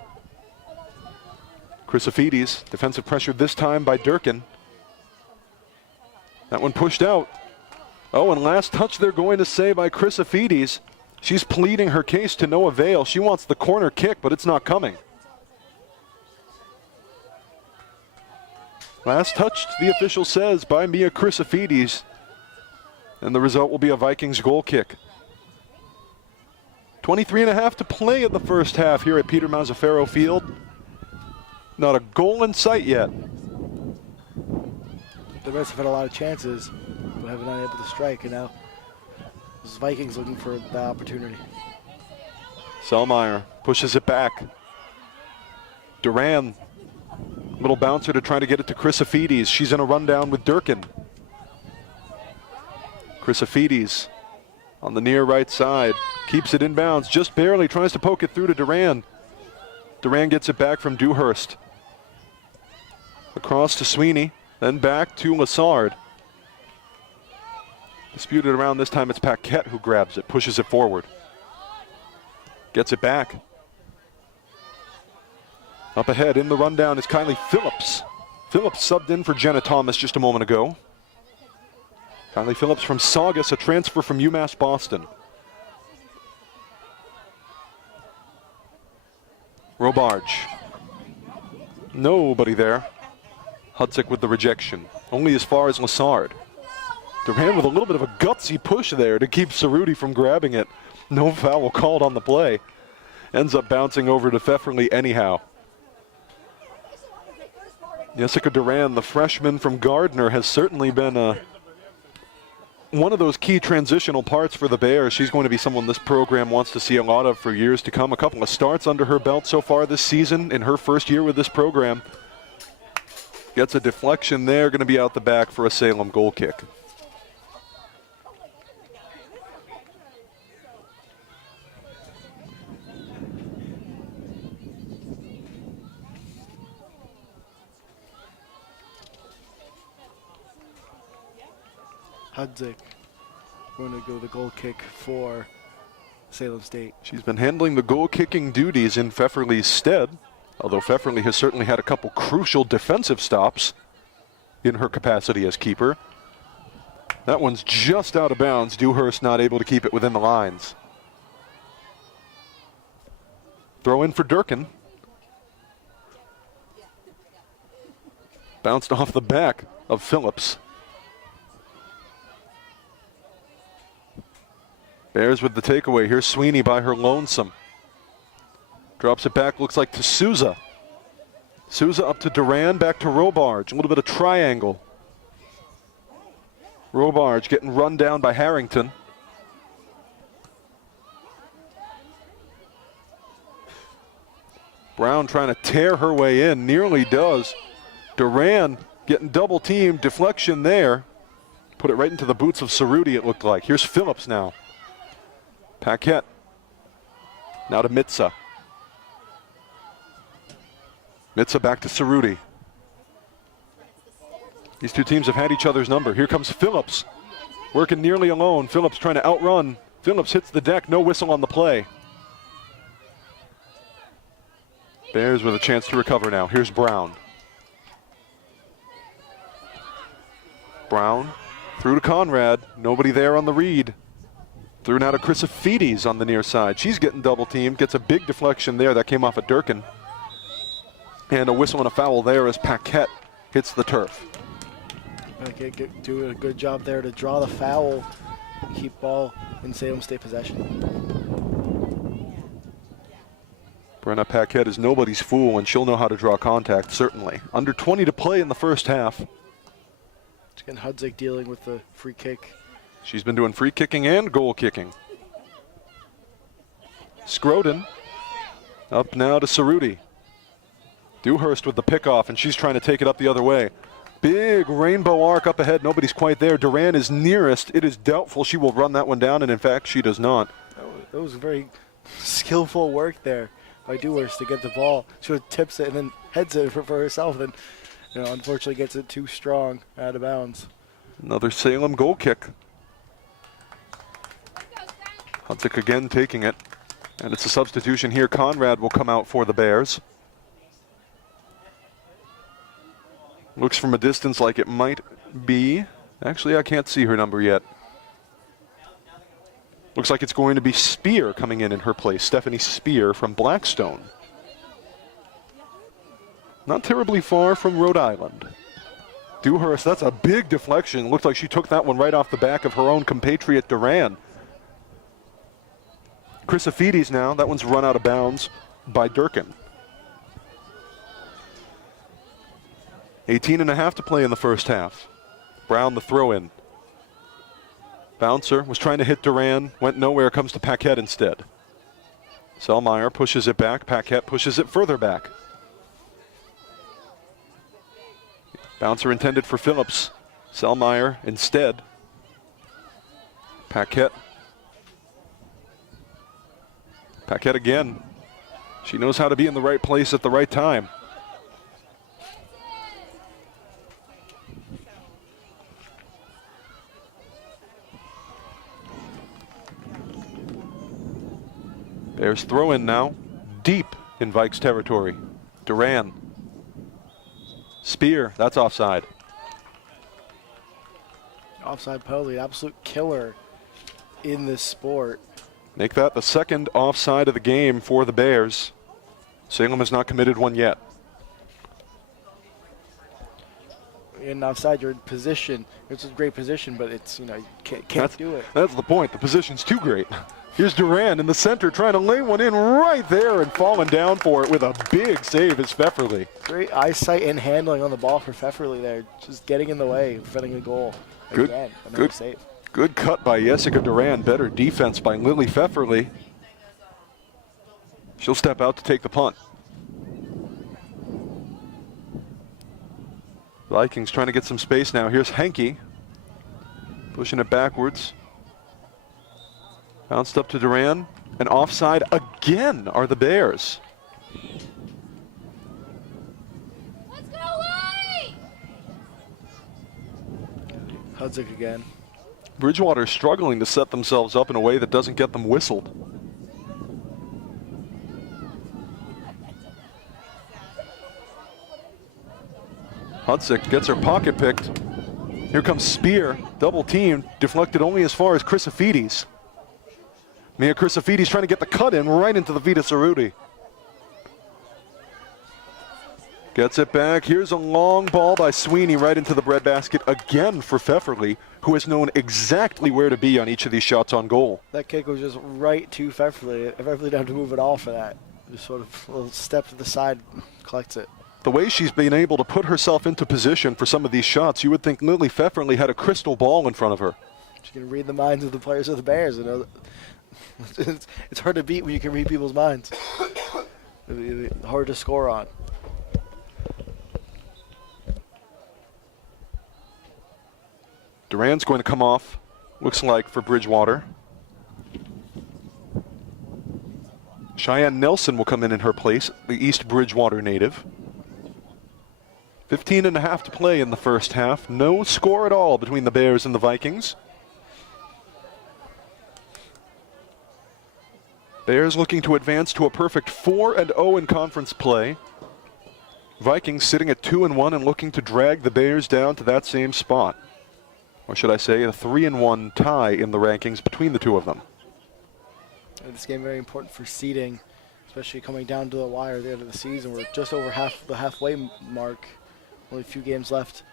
Chrysofides, defensive pressure this time by Durkin. That one pushed out. Oh, and last touch they're going to say by Chrysofides. She's pleading her case to no avail. She wants the corner kick, but it's not coming. Last touch, the official says, by Mia Chrysofides. And the result will be a Vikings goal kick. 23.5 to play in the first half here at Peter Mazzaferro Field. Not a goal in sight yet. The Reds have had a lot of chances, but have not able to strike, and now this Vikings looking for the opportunity. Selmeyer pushes it back. Duran, little bouncer to try to get it to Chrysofides. She's in a rundown with Durkin. Chrysofides on the near right side, keeps it inbounds, just barely tries to poke it through to Duran. Duran gets it back from Dewhurst. Across to Sweeney, then back to Lassard. Disputed around, this time it's Paquette who grabs it, pushes it forward. Gets it back. Up ahead in the rundown is Kylie Phillips. Phillips subbed in for Jenna Thomas just a moment ago. Kylie Phillips from Saugus, a transfer from UMass Boston. Robarge. Nobody there. Hudzik with the rejection. Only as far as Lassard. Duran with a little bit of a gutsy push there to keep Cerruti from grabbing it. No foul called on the play. Ends up bouncing over to Pfefferly anyhow. Jessica Duran, the freshman from Gardner, has certainly been one of those key transitional parts for the Bears. She's going to be someone this program wants to see a lot of for years to come. A couple of starts under her belt so far this season in her first year with this program. Gets a deflection there, going to be out the back for a Salem goal kick. Hudzik going to go the goal kick for Salem State. She's been handling the goal-kicking duties in Pfefferly's stead, although Pfefferly has certainly had a couple crucial defensive stops in her capacity as keeper. That one's just out of bounds. Dewhurst not able to keep it within the lines. Throw in for Durkin. Bounced off the back of Phillips. Bears with the takeaway. Here's Sweeney by her lonesome. Drops it back, looks like to Souza. Souza up to Duran, back to Robarge. A little bit of triangle. Robarge getting run down by Harrington. Brown trying to tear her way in, nearly does. Duran getting double teamed, deflection there. Put it right into the boots of Cerruti, it looked like. Here's Phillips now. Paquette. Now to Mitza. Mitza back to Cerruti. These two teams have had each other's number. Here comes Phillips. Working nearly alone. Phillips trying to outrun. Phillips hits the deck. No whistle on the play. Bears with a chance to recover now. Here's Brown. Brown through to Conrad. Nobody there on the read. Through now to Chrysofides on the near side. She's getting double teamed. Gets a big deflection there. That came off of Durkin. And a whistle and a foul there as Paquette hits the turf. Paquette doing a good job there to draw the foul. Keep ball in Salem State possession. Brenna Paquette is nobody's fool, and she'll know how to draw contact, certainly. Under 20 to play in the first half. Again, Hudzik dealing with the free kick. She's been doing free kicking and goal kicking. Scroden up now to Cerruti. Dewhurst with the pickoff, and she's trying to take it up the other way. Big rainbow arc up ahead. Nobody's quite there. Duran is nearest. It is doubtful she will run that one down, and in fact, she does not. That was very skillful work there by Dewhurst to get the ball. She sort of tips it and then heads it for herself, and unfortunately gets it too strong out of bounds. Another Salem goal kick. Hudzik again taking it, and it's a substitution here. Conrad will come out for the Bears. Looks from a distance like it might be. Actually, I can't see her number yet. Looks like it's going to be Spear coming in her place. Stephanie Spear from Blackstone. Not terribly far from Rhode Island. Dewhurst, that's a big deflection. Looks like she took that one right off the back of her own compatriot Duran. Chrysofides now. That one's run out of bounds by Durkin. 18.5 to play in the first half. Brown the throw-in. Bouncer was trying to hit Duran, went nowhere, comes to Paquette instead. Selmeyer pushes it back, Paquette pushes it further back. Bouncer intended for Phillips. Selmeyer instead. Paquette. Paquette again. She knows how to be in the right place at the right time. Bears throw in now, deep in Vikes territory. Duran. Spear, that's offside. Offside penalty, absolute killer in this sport. Make that the second offside of the game for the Bears. Salem has not committed one yet. In offside, you're in position. It's a great position, but it's, you can't do it. That's the point. The position's too great. Here's Duran in the center trying to lay one in right there and falling down for it with a big save is Pfefferly. Great eyesight and handling on the ball for Pfefferly there. Just getting in the way, preventing a goal. Good, Again, good save. Good cut by Jessica Duran. Better defense by Lily Pfefferly. She'll step out to take the punt. Vikings trying to get some space now. Here's Henke. Pushing it backwards. Bounced up to Duran. And offside again are the Bears. Let's go, White! Hudzik again. Bridgewater struggling to set themselves up in a way that doesn't get them whistled. Hudzik gets her pocket picked. Here comes Spear, double team, deflected only as far as Chrysofides. Mia Chrysofides trying to get the cut in right into the Vita Cerruti. Gets it back. Here's a long ball by Sweeney right into the breadbasket again for Pfefferly, who has known exactly where to be on each of these shots on goal. That kick was just right to Pfefferly. Pfefferly didn't have to move at all for that. Just sort of a little step to the side, collects it. The way she's been able to put herself into position for some of these shots, you would think Lily Pfefferly had a crystal ball in front of her. She can read the minds of the players of the Bears. You know, it's hard to beat when you can read people's minds. Hard to score on. Duran's going to come off, looks like, for Bridgewater. Cheyenne Nelson will come in her place, the East Bridgewater native. 15.5 to play in the first half. No score at all between the Bears and the Vikings. Bears looking to advance to a perfect 4-0 in conference play. Vikings sitting at 2-1 and looking to drag the Bears down to that same spot. Or should I say a 3-1 tie in the rankings between the two of them. This game very important for seeding, especially coming down to the wire at the end of the season. We're just over the halfway mark. Only a few games left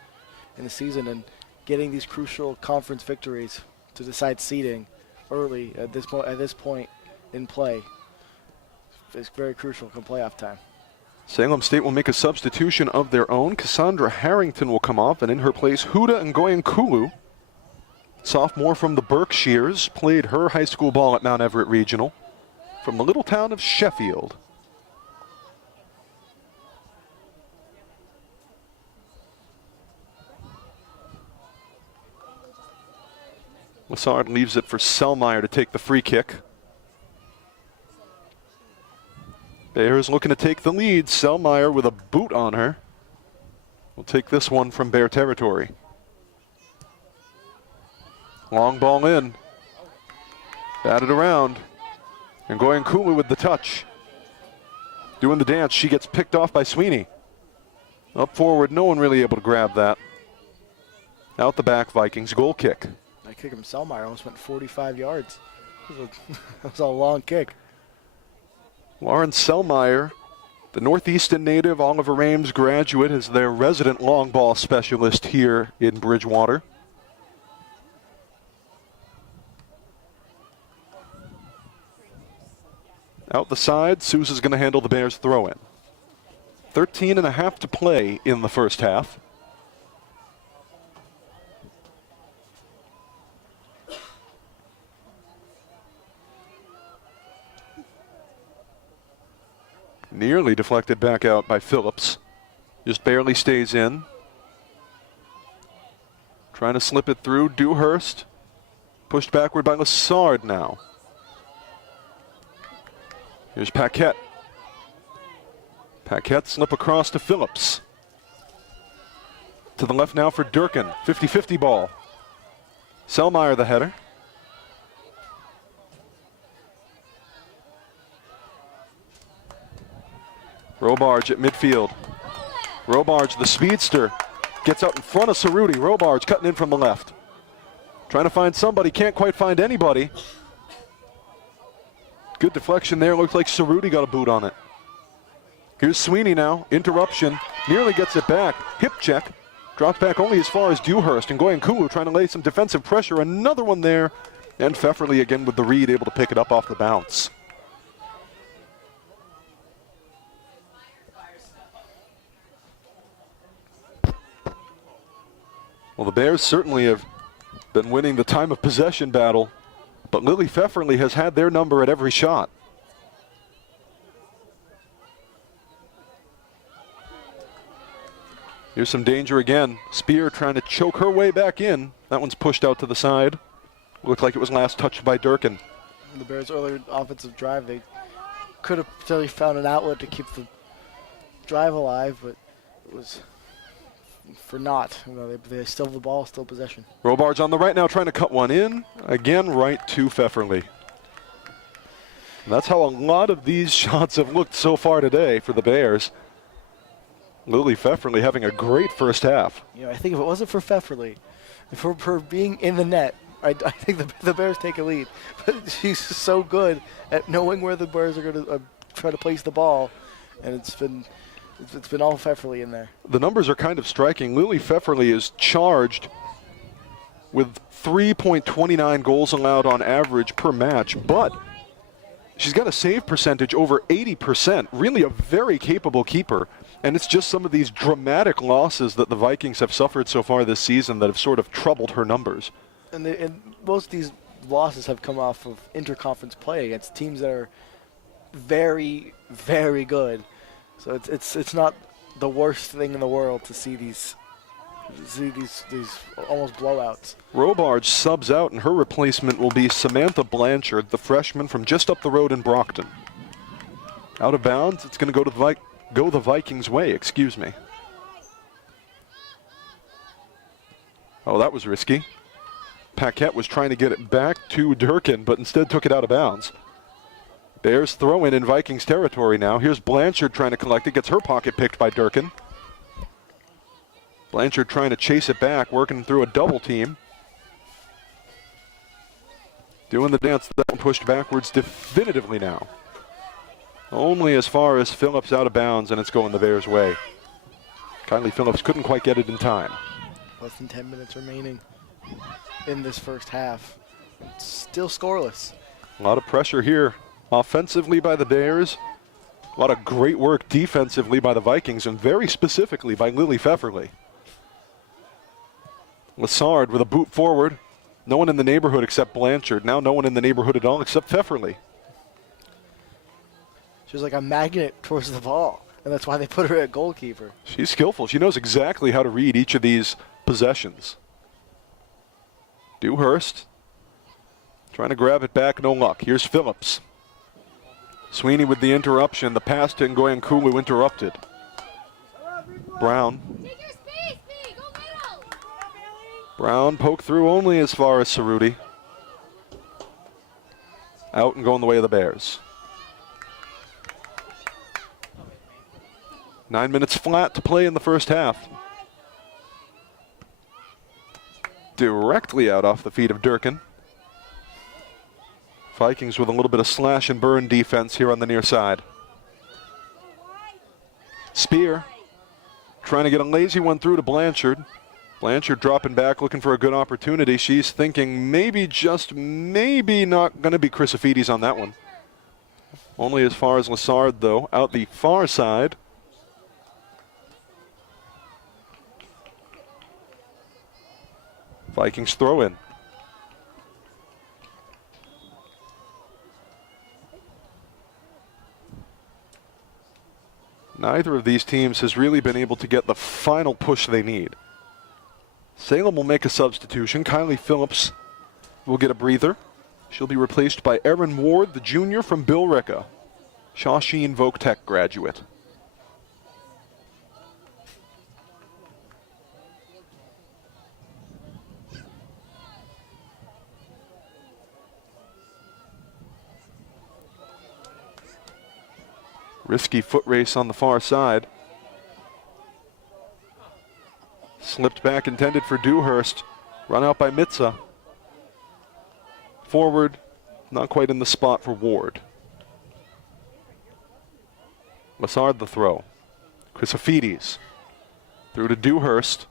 in the season, and getting these crucial conference victories to decide seeding early at this point in play is very crucial come playoff time. Salem State will make a substitution of their own. Cassandra Harrington will come off, and in her place, Huda Ngoyankulu. Sophomore from the Berkshires, played her high school ball at Mount Everett Regional from the little town of Sheffield. Lassard leaves it for Selmeyer to take the free kick. Bears looking to take the lead. Selmeyer with a boot on her. We'll take this one from Bear territory. Long ball in. Batted around. And Ngoyankulu with the touch. Doing the dance. She gets picked off by Sweeney. Up forward, no one really able to grab that. Out the back, Vikings goal kick. That kick from Selmeyer almost went 45 yards. That was a long kick. Lauren Selmeyer, the Northeastern native, Oliver Ames graduate, is their resident long ball specialist here in Bridgewater. Out the side, Sousa's going to handle the Bears throw in. 13.5 to play in the first half. Nearly deflected back out by Phillips. Just barely stays in. Trying to slip it through. Dewhurst. Pushed backward by Lassard now. Here's Paquette. Paquette slip across to Phillips. To the left now for Durkin. 50-50 ball. Selmeyer the header. Robarge at midfield. Robarge, the speedster, gets out in front of Cerruti. Robarge cutting in from the left. Trying to find somebody, can't quite find anybody. Good deflection there, looks like Cerruti got a boot on it. Here's Sweeney now, interruption, nearly gets it back. Hip check, drops back only as far as Dewhurst, and Ngoyankulu trying to lay some defensive pressure. Another one there, and Pfefferly again with the read, able to pick it up off the bounce. Well, the Bears certainly have been winning the time of possession battle, but Lily Pfefferly has had their number at every shot. Here's some danger again. Spear trying to choke her way back in. That one's pushed out to the side. Looked like it was last touched by Durkin. The Bears' earlier offensive drive, they could have potentially found an outlet to keep the drive alive, but it was for naught. You know, they still have the ball, still possession. Robards on the right now trying to cut one in. Again, right to Pfefferly. That's how a lot of these shots have looked so far today for the Bears. Lily Pfefferly having a great first half. You know, I think if it wasn't for Pfefferly, for her being in the net, I think the Bears take a lead. But she's so good at knowing where the Bears are going to try to place the ball, and it's been all Pfefferly in there. The numbers are kind of striking. Lily Pfefferly is charged with 3.29 goals allowed on average per match, but she's got a save percentage over 80%. Really a very capable keeper. And it's just some of these dramatic losses that the Vikings have suffered so far this season that have sort of troubled her numbers. And most of these losses have come off of interconference play against teams that are very, very good. So it's not the worst thing in the world to see these almost blowouts. Robards subs out, and her replacement will be Samantha Blanchard, the freshman from just up the road in Brockton. Out of bounds, it's going to go the Vikings' way, excuse me. Oh, that was risky. Paquette was trying to get it back to Durkin, but instead took it out of bounds. Bears throw in Vikings territory now. Here's Blanchard trying to collect it, gets her pocket picked by Durkin. Blanchard trying to chase it back, working through a double team. Doing the dance, that one pushed backwards definitively now. Only as far as Phillips out of bounds, and it's going the Bears' way. Kylie Phillips couldn't quite get it in time. Less than 10 minutes remaining in this first half. It's still scoreless. A lot of pressure here offensively by the Bears. A lot of great work defensively by the Vikings, and very specifically by Lily Pfefferly. Lassard with a boot forward. No one in the neighborhood except Blanchard. Now no one in the neighborhood at all except Pfefferly. She's like a magnet towards the ball, and that's why they put her at goalkeeper. She's skillful. She knows exactly how to read each of these possessions. Dewhurst trying to grab it back, no luck. Here's Phillips. Sweeney with the interruption. The pass to Ngoyankulu interrupted. Brown. Take your space, B. Go middle. Brown poked through only as far as Cerruti. Out and going the way of the Bears. 9 minutes flat to play in the first half. Directly out off the feet of Durkin. Vikings with a little bit of slash and burn defense here on the near side. Spear trying to get a lazy one through to Blanchard. Blanchard dropping back, looking for a good opportunity. She's thinking maybe, just maybe, not going to be Chrysofides on that one. Only as far as Lassard, though, out the far side. Vikings throw in. Neither of these teams has really been able to get the final push they need. Salem will make a substitution. Kylie Phillips will get a breather. She'll be replaced by Erin Ward, the junior from Billerica, Shawsheen Voc Tech graduate. Risky foot race on the far side. Slipped back, intended for Dewhurst. Run out by Mitza. Forward, not quite in the spot for Ward. Lassard the throw. Chrysofides. Through to Dewhurst.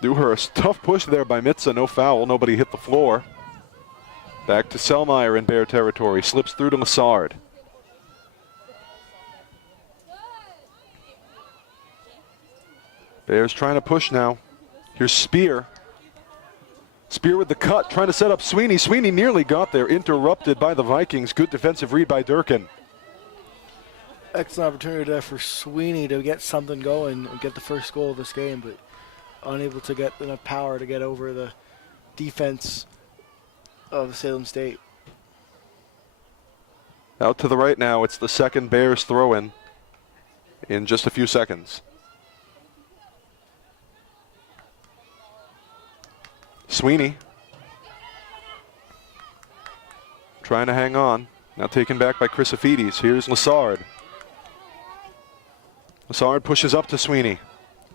Dewhurst, tough push there by Mitza, no foul, nobody hit the floor. Back to Selmeyer in Bear territory, slips through to Lassard. Bears trying to push now. Here's Spear. Spear with the cut, trying to set up Sweeney. Sweeney nearly got there, interrupted by the Vikings. Good defensive read by Durkin. Excellent opportunity there for Sweeney to get something going and get the first goal of this game, but unable to get enough power to get over the defense of Salem State. Out to the right now, it's the second Bears throw-in just a few seconds. Sweeney trying to hang on. Now taken back by Chrysophides. Here's Lassard. Lassard pushes up to Sweeney.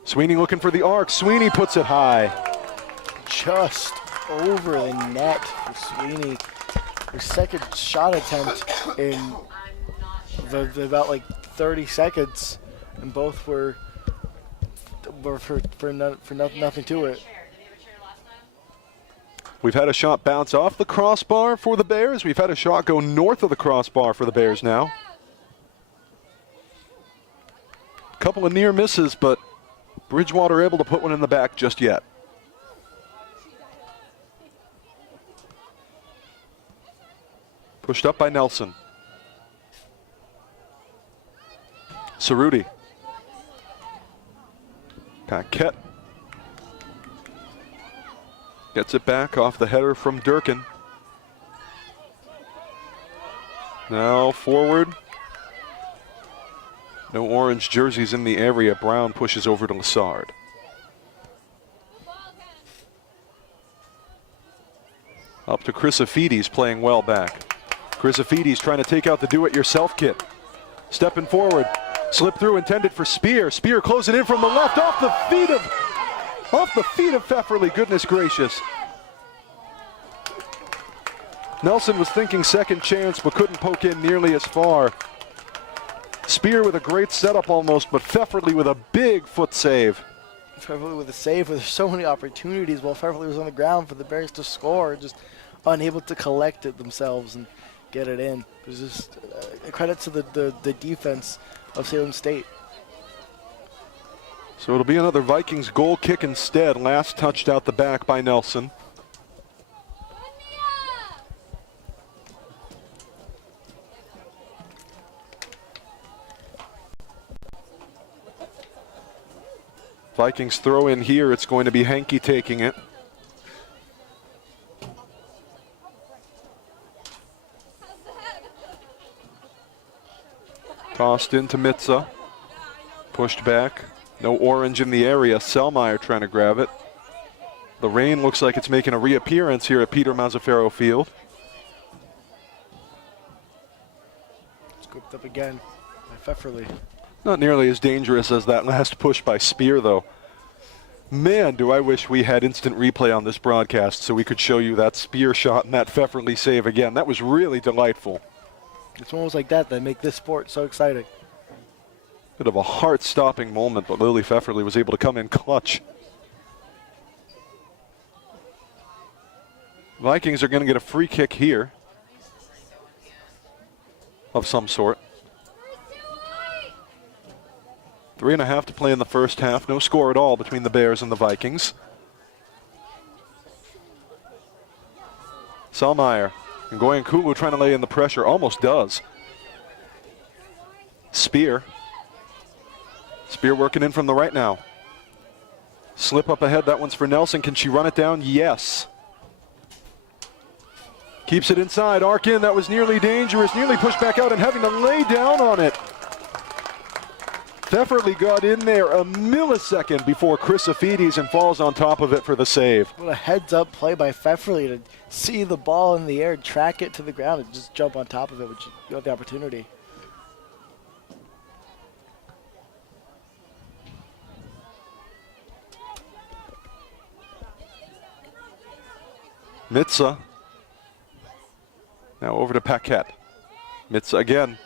Sweeney looking for the arc. Sweeney puts it high. Just over the net for Sweeney. Her second shot attempt in about like 30 seconds, and both were for nothing to it. We've had a shot bounce off the crossbar for the Bears. We've had a shot go north of the crossbar for the Bears now. Couple of near misses, but Bridgewater able to put one in the back just yet. Pushed up by Nelson. Cerruti. Paquette. Gets it back off the header from Durkin. Now forward. No orange jerseys in the area. Brown pushes over to Lassard. Up to Chrysophides, playing well back. Chrysophides trying to take out the do-it-yourself kit. Stepping forward. Slip through, intended for Spear. Spear closing in from the left, off the feet of Pfefferly, goodness gracious. Nelson was thinking second chance, but couldn't poke in nearly as far. Spear with a great setup almost, but Pfefferly with a big foot save. Pfefferly with a save with so many opportunities while Pfefferly was on the ground for the Bears to score, just unable to collect it themselves and get it in. It was just a credit to the defense of Salem State. So it'll be another Vikings goal kick instead. Last touched out the back by Nelson. Vikings throw in here. It's going to be Hankey taking it. Tossed into Mitza. Pushed back. No orange in the area. Selmeyer trying to grab it. The rain looks like it's making a reappearance here at Peter Mazzaferro Field. Scooped up again by Pfefferly. Not nearly as dangerous as that last push by Spear, though. Man, do I wish we had instant replay on this broadcast so we could show you that Spear shot and that Pfefferly save again. That was really delightful. It's moments like that that make this sport so exciting. Bit of a heart-stopping moment, but Lily Pfefferly was able to come in clutch. Vikings are going to get a free kick here of some sort. 3.5 to play in the first half. No score at all between the Bears and the Vikings. Selmeyer and Goyankulu trying to lay in the pressure. Almost does. Spear. Spear working in from the right now. Slip up ahead. That one's for Nelson. Can she run it down? Yes. Keeps it inside. Arc in. That was nearly dangerous. Nearly pushed back out and having to lay down on it. Pfefferly got in there a millisecond before Chrysophides and falls on top of it for the save. What a heads-up play by Pfefferly to see the ball in the air, track it to the ground, and just jump on top of it, which you have the opportunity. Mitza. Now over to Paquette. Mitza again.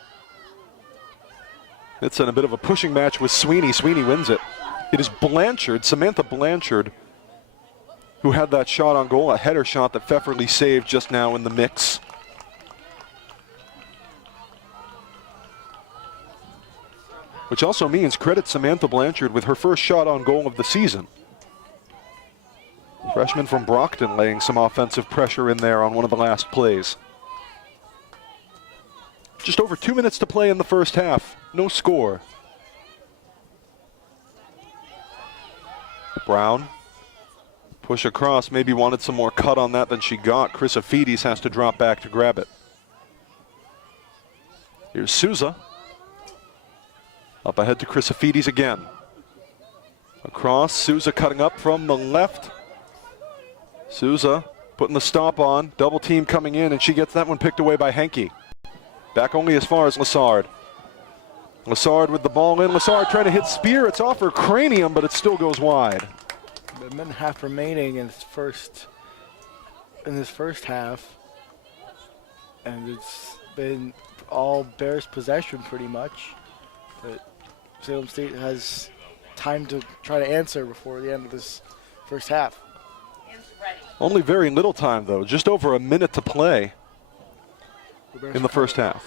It's in a bit of a pushing match with Sweeney. Sweeney wins it. It is Blanchard, Samantha Blanchard, who had that shot on goal, a header shot that Pfefferly saved just now in the mix. Which also means credit Samantha Blanchard with her first shot on goal of the season. Freshman from Brockton laying some offensive pressure in there on one of the last plays. Just over 2 minutes to play in the first half. No score. Brown. Push across. Maybe wanted some more cut on that than she got. Chrysophides has to drop back to grab it. Here's Souza. Up ahead to Chrysophides again. Across. Souza cutting up from the left. Souza putting the stop on. Double team coming in, and she gets that one picked away by Henke. Back only as far as Lassard. Lassard with the ball in. Lassard trying to hit Spear. It's off her cranium, but it still goes wide. A minute and a half remaining in this first half, and it's been all Bears possession pretty much. But Salem State has time to try to answer before the end of this first half. Only very little time, though. Just over a minute to play in the first half.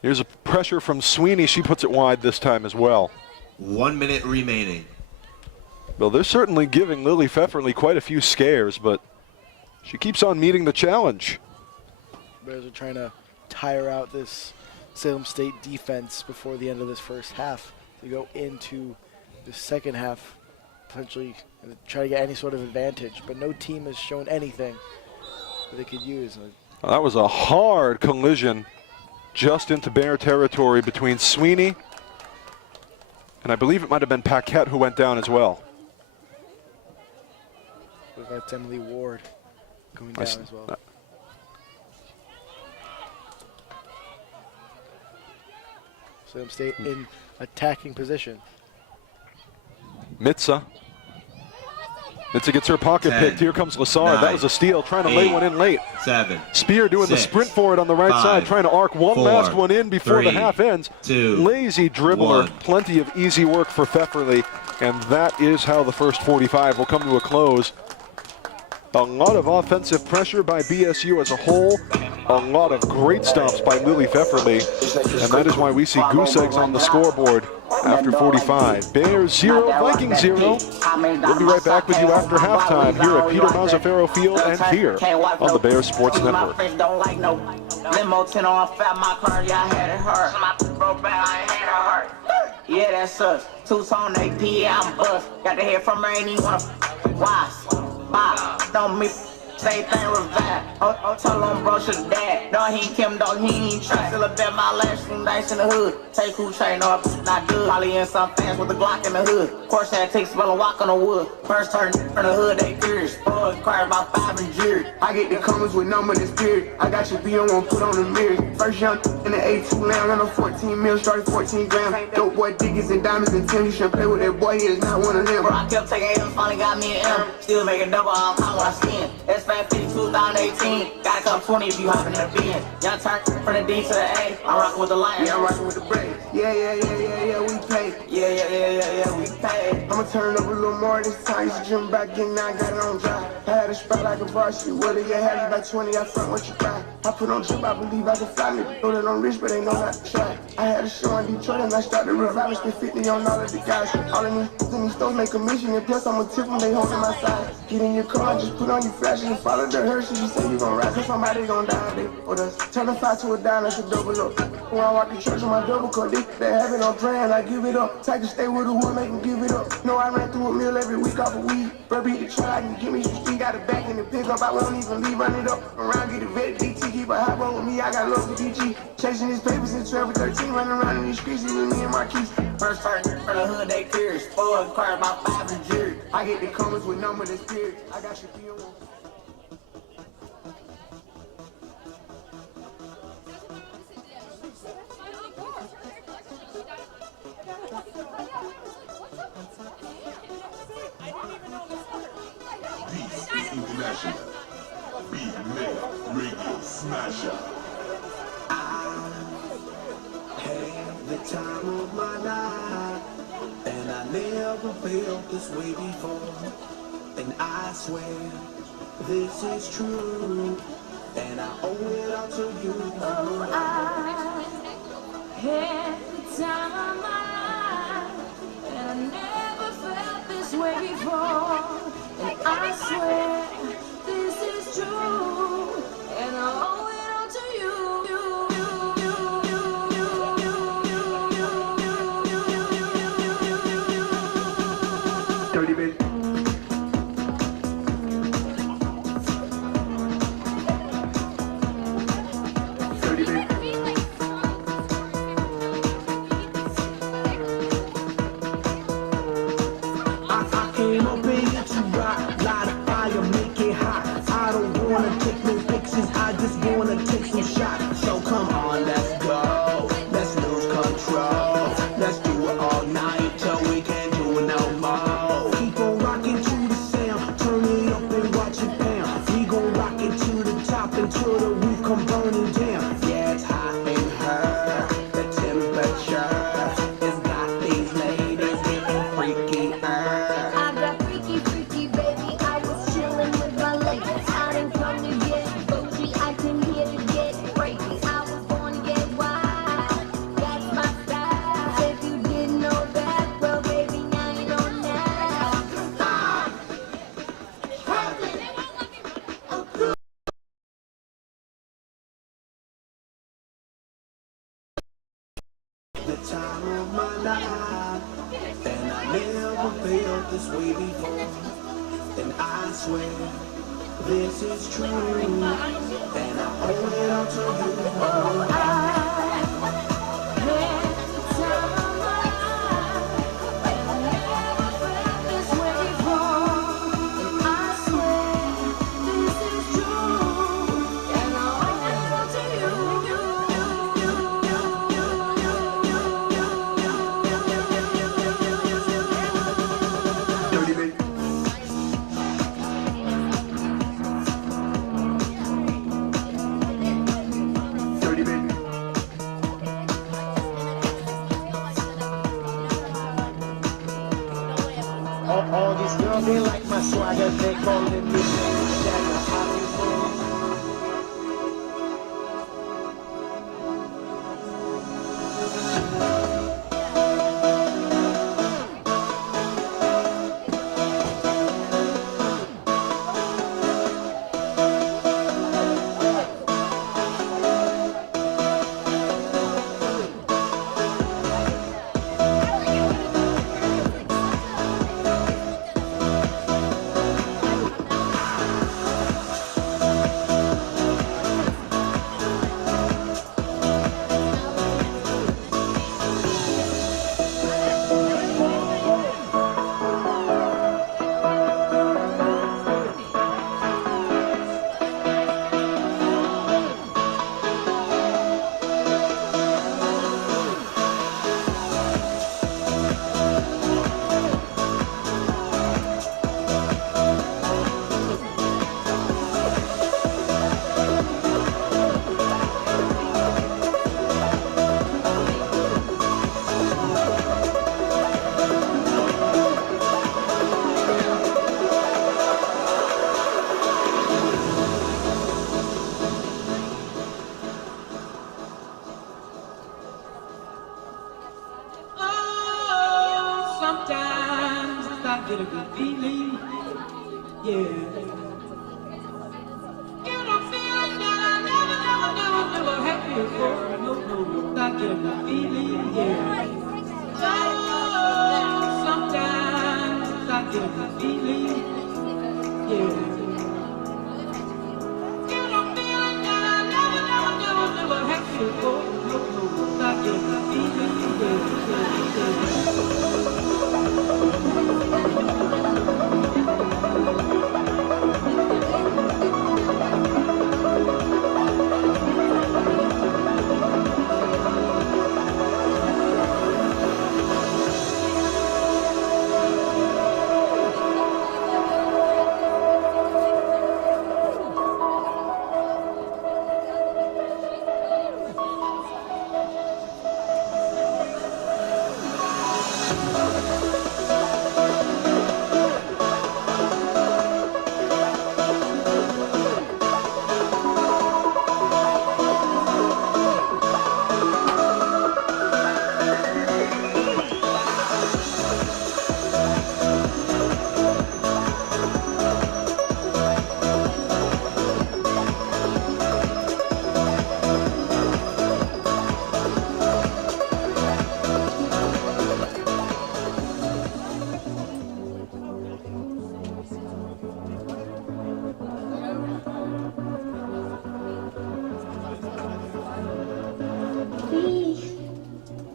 Here's a pressure from Sweeney. She puts it wide this time as well. 1 minute remaining. Well, they're certainly giving Lily Pfefferly quite a few scares, but she keeps on meeting the challenge. Bears are trying to tire out this Salem State defense before the end of this first half to go into the second half, potentially try to get any sort of advantage. But no team has shown anything that they could use. Well, that was a hard collision just into Bear territory between Sweeney and I believe it might have been Paquette who went down as well. That's Emily Ward going down as well. Salem State in attacking position. Mitza gets her pocket 10, picked. Here comes Lassard. 9, that was a steal, trying to lay 8, one in late. 7. Spear doing 6, the sprint for it on the right 5, side, trying to arc one 4, last one in before 3, the half ends. 2, Lazy dribbler, 1. plenty of easy work for Pfefferly, and that is how the first 45 will come to a close. A lot of offensive pressure by BSU as a whole, a lot of great stops by Lily Pfefferly, and that is why we see goose eggs on the scoreboard after 45. Bears 0, Vikings 0. We'll be right back with you after halftime here at Peter Mazzaferro Field and here on the Bears Sports Network. Yeah, that's us. Tucson AP, I'm bust. Got to hear from her, ain't even wanna wise. Don't me same thing with that. Oh, tell him bro should dad. No, he ain't Kim, dog, he ain't try. Still a bet my last few nights in the hood. Take who chain up, not good. Probably in some fans with a Glock in the hood. Of course, that takes spell and walk on the wood. First turn from the hood, they furious. Boy, quiet about 5 and jury. I get the comments with number this period. I got your beat, I'm gonna put on the mirrors. First young in the A2 lamb, on a 14 mil, started 14 grams. Dope boy, diggies and diamonds and Tim. You shouldn't play with that boy, he is not one of them. Bro, I kept taking M's, finally got me an M. Still making double, I'm hot when I spin. That's 550, 2018. Gotta come 20 if you hopping in the bin. Young turn from the D to the A. I'm rocking with the Lions. Yeah, I'm rocking with the Braves. Yeah, we pay. Yeah, we pay. I'ma turn up a little more this time. Used to dream about getting out, got it on dry. I had a spot like a varsity. What do you have? You like 20, I front what you got. I put on drip, I believe I can fly. Nigga know that I'm rich, but they know not to try. I had a show in Detroit and I started revival. Spent 50 on all of the guys. All of these in these stores make a mission. And plus I'm a tip when they holding my side. Get in your car, just put on your flashes and follow the Hershey. You say you gon' ride, cause somebody gon' die. They or us. Turn a 5 to a dime, that's a double up. When I walk in church with my double cup, they have it on praying, I give it up. Take a stay with a wood, make them give it up. No, I ran through a meal every week off a weed. Bro, beat the try, and give me some street. Got it back in the pick up, I won't even leave, run it up. Around, get a vet, DT, keep a hot one with me, I got love for DG. Chasing his papers since 12 or 13, running around in these streets, with me and Marquise. First turn from the hood, they curious. Boy, car about 5 and jury. I get the comments with number this period. I got your deal. International Beat Mega Radio Smasher. I had the time of my life, and I never felt this way before. And I swear this is true, and I owe it all to you. Oh, I had the time of my life, and I never felt this way before. And I swear this is true, and I owe it all to you. Dirty bitch. Dirty bitch. I came up here to rock, lot of wanna take no pictures, I just wanna take some shots. So come on, let's go. Let's lose control. Let's do it all night till we can't do it no more. Keep on rocking to the sound, turn it up and watch it pound. We gon' rock it to the top until the roof come burning down. Yeah, it's hot in her. The temperature has got these ladies getting freaky. I got freaky, freaky, baby. I was chilling with my ladies. I didn't come to get bougie. I came here to get crazy. I was born to get wild. That's my style. If you didn't know that, well, baby, now you know now. The time of my life, and I never felt this way before. And I swear this is true, and I owe it all to you. Oh, I had the time of my life, and I never felt this way before. And I swear this is true, and I owe it all to you. Dirty bit. Dirty bit. All these girls, they like my swagger, they calling me Shagger. I be full. Oh, sometimes I get a good feeling, yeah. You don't feel like that I never had before. No, I get a good feeling, yeah. Oh, sometimes I get a good feeling, yeah. You don't feel like that I never had before. No, I get a good feeling, yeah.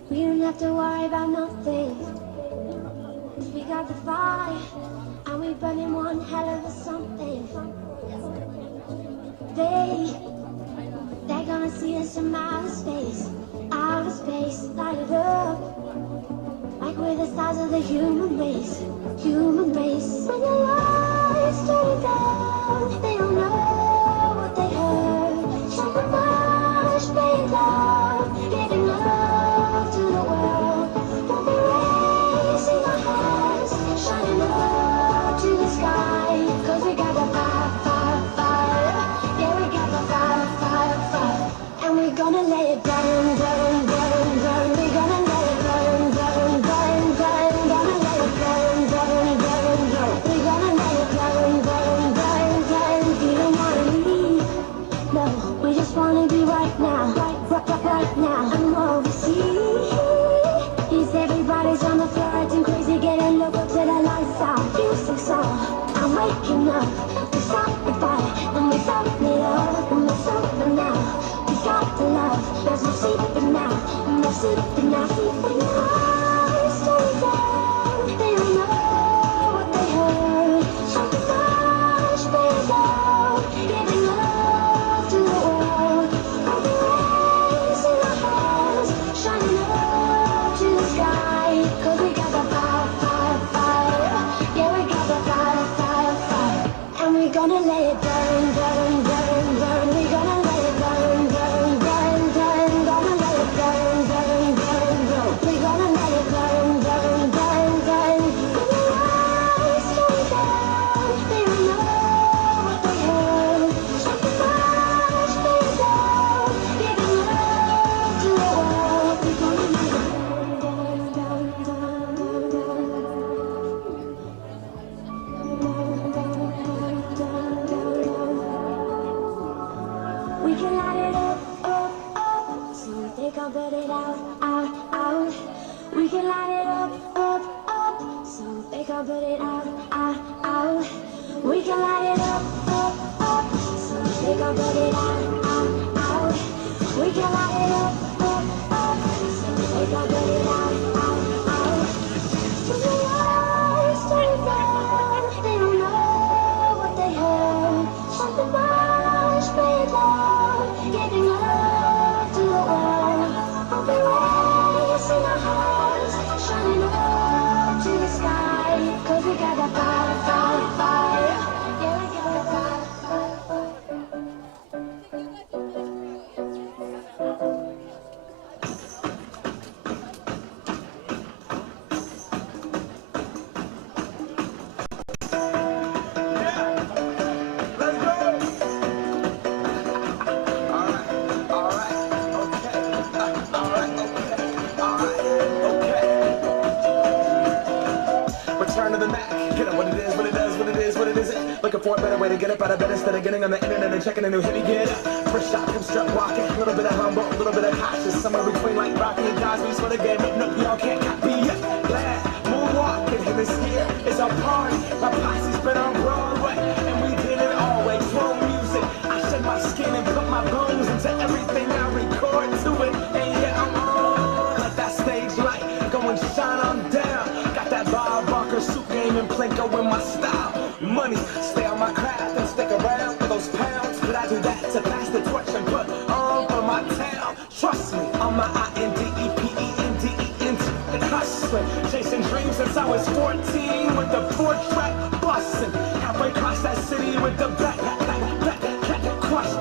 We don't have to worry about nothing. 'Cause we got the fire, and we burning one hell of a something. space, light it up. Like we're the size of the human race, human race. When the lights turn down, they don't know what they heard. Something much being loud, giving love to the world. We'll be raising our hands, shining up to the sky. Cause we got the fire, fire, fire. Yeah, we got the fire, fire, fire. And we're gonna let it burn, burn, burn, burn. We're gonna let it burn, burn, burn, burn. Gonna let it burn, burn, burn, burn. We're gonna let it burn, burn, burn, burn. We don't wanna leave, no. We just wanna be right now, right now. I'm overseas. Everybody's on the floor acting crazy, getting local till the lights out. Music song, I'm waking up. We start the fire, and we felt it all, and we're sober now. We got the love, there's no secret now, no secret now. When the lights turn down, they don't know what they heard. Something much bigger, giving love to the world. We'll be raising our hands, shining up to the sky. Cause we got the fire, fire, fire. Yeah, we got the fire, fire, fire. And we're gonna let it burn, burn, burn, burn. We're gonna let it burn, burn, burn, burn. Gonna let it burn, burn, burn, burn. We're gonna let it burn, burn, burn, burn. When the lights turn down, they don't know what they heard. Something much bigger, giving love to the world. We're gonna let it burn, burn, burn, burn, we can light it up, up, up, so they can't put it out, out, out. We can light it up, up, up, so they can't put it out, out, out. We can light it up, up, so they can't put it out, out, out. We can light it up, up, so they can't put it out, out, out. When the lights turn down, they don't know what they heard. Something much bigger, giving love to the world. We'll be raising our hands, shining up to the sky. Cause we got the fire, fire, fire. Yeah, we got the fire, fire, fire. Return to the Mac. Get up what it is, what it does, what it is, what it isn't. Looking for a better way to get up out of bed instead of getting on the internet and checking a new hit. Me get up. First shot, come strut walking. A little bit of humble, a little bit of cautious. Somewhere between like Rocky and Cosby's for the game. No, y'all can't copy yet. Glad moonwalking. And this here is our party. My posse's been on Broadway, and we did it all way. Pro music. I shed my skin and put my bones into everything I record to it. And yeah, I'm on. Let that stage light go and shine on down. Got that Bob Barker suit game and Plinko in my style. Money, stay on my craft and stick around for those pounds. But I do that to pass the torch and put on for my town. Trust me, on my INDEPENDENT and hustling. Chasing dreams since I was 14 with the 4-track bustin'. Halfway across that city with the black crush.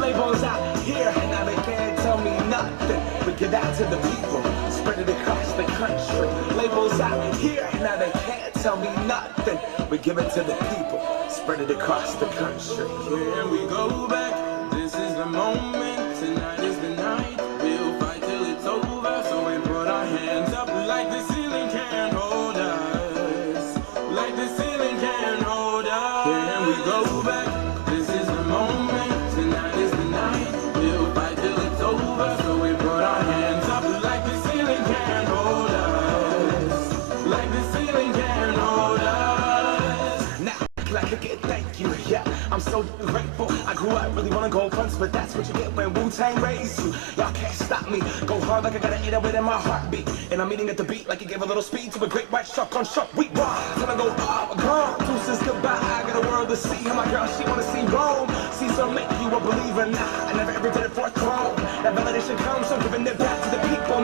Labels out here, now they can't tell me nothing. We give that to the people, spread it across the country. Labels out here, now they can't tell me nothing. We give it to the people, spread it across the country. Here we go back, this is the moment, tonight is the night. We'll fight till it's over, so we put our hands up like the ceiling can't hold us. Like the ceiling can't hold us. Here we go back, this is the moment, tonight is the night. We'll fight till it's over, so we put our hands up like the ceiling can't hold us. Like the ceiling can't hold us. Now, like a kid, thank you, yeah. I'm so grateful. I grew up really wanna go fronts, but that's what you get when Wu-Tang raised you. Y'all can't stop me. Go hard like I got an 808 in my heartbeat. And I'm eating at the beat like it gave a little speed to a great white shark on shark. We ride. Till I go up, gone. Deuces goodbye. I got a world to see. And my girl, she wanna see Rome. Caesar make you a believer. Nah, I never ever did it for a throne. That validation comes from giving it back to the people.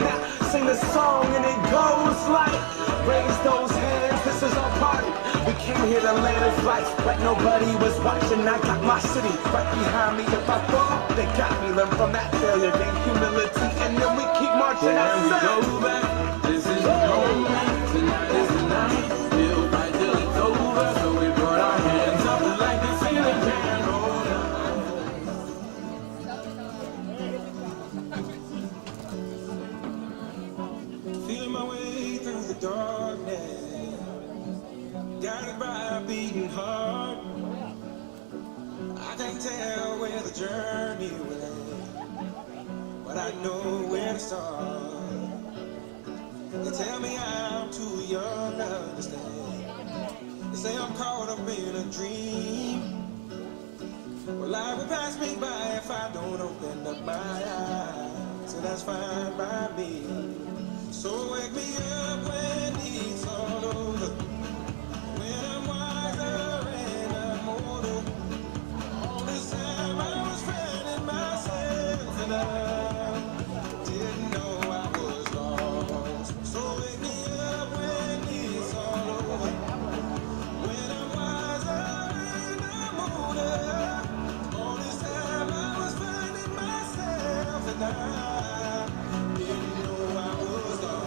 came here to land his life like nobody was watching. I got my city right behind me. If I fall, they got me. Learn from that failure, gain humility, and then we keep marching. Can we go back? This is the road. Tonight is the night. We'll fight till it's over. So we put our hands up like the ceiling can roll down. Feeling my way through the darkness, guided by a beating heart. I can't tell where the journey will end, but I know where to start. They tell me I'm too young to understand. They say I'm caught up in a dream. Well, life will pass me by if I don't open up my eyes. So that's fine by me. So wake me up when it's all over, when I'm wiser and I'm older. All this time I was finding myself and I didn't know I was lost. So wake me up when it's all over, when I'm wiser and I'm older. All this time I was finding myself and I didn't know I was lost.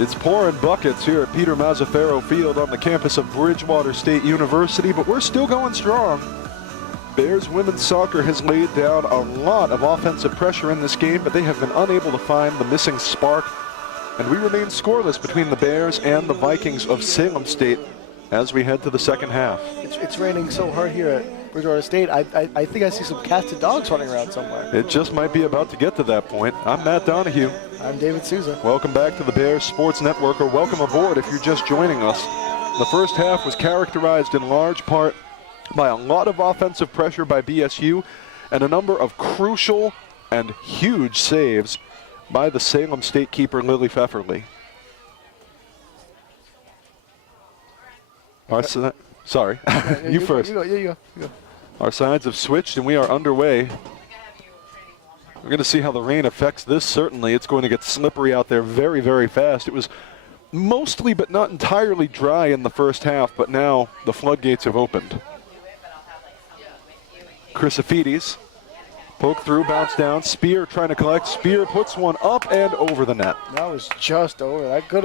It's pouring buckets here at Peter Mazzaferro Field on the campus of Bridgewater State University, but we're still going strong. Bears women's soccer has laid down a lot of offensive pressure in this game, but they have been unable to find the missing spark. And we remain scoreless between the Bears and the Vikings of Salem State as we head to the second half. It's raining so hard here at Bridgewater State. I think I see some cats and dogs running around somewhere. It just might be about to get to that point. I'm Matt Donahue. I'm David Souza. Welcome back to the Bears Sports Network, or welcome aboard if you're just joining us. The first half was characterized in large part by a lot of offensive pressure by BSU and a number of crucial and huge saves by the Salem State keeper Lily Pfefferly. Sorry, you first. You go. Our sides have switched and we are underway. We're going to see how the rain affects this. Certainly, it's going to get slippery out there very, very fast. It was mostly but not entirely dry in the first half, but now the floodgates have opened. Chrysophides, poke through, bounce down. Spear trying to collect. Spear puts one up and over the net. That was just over. That could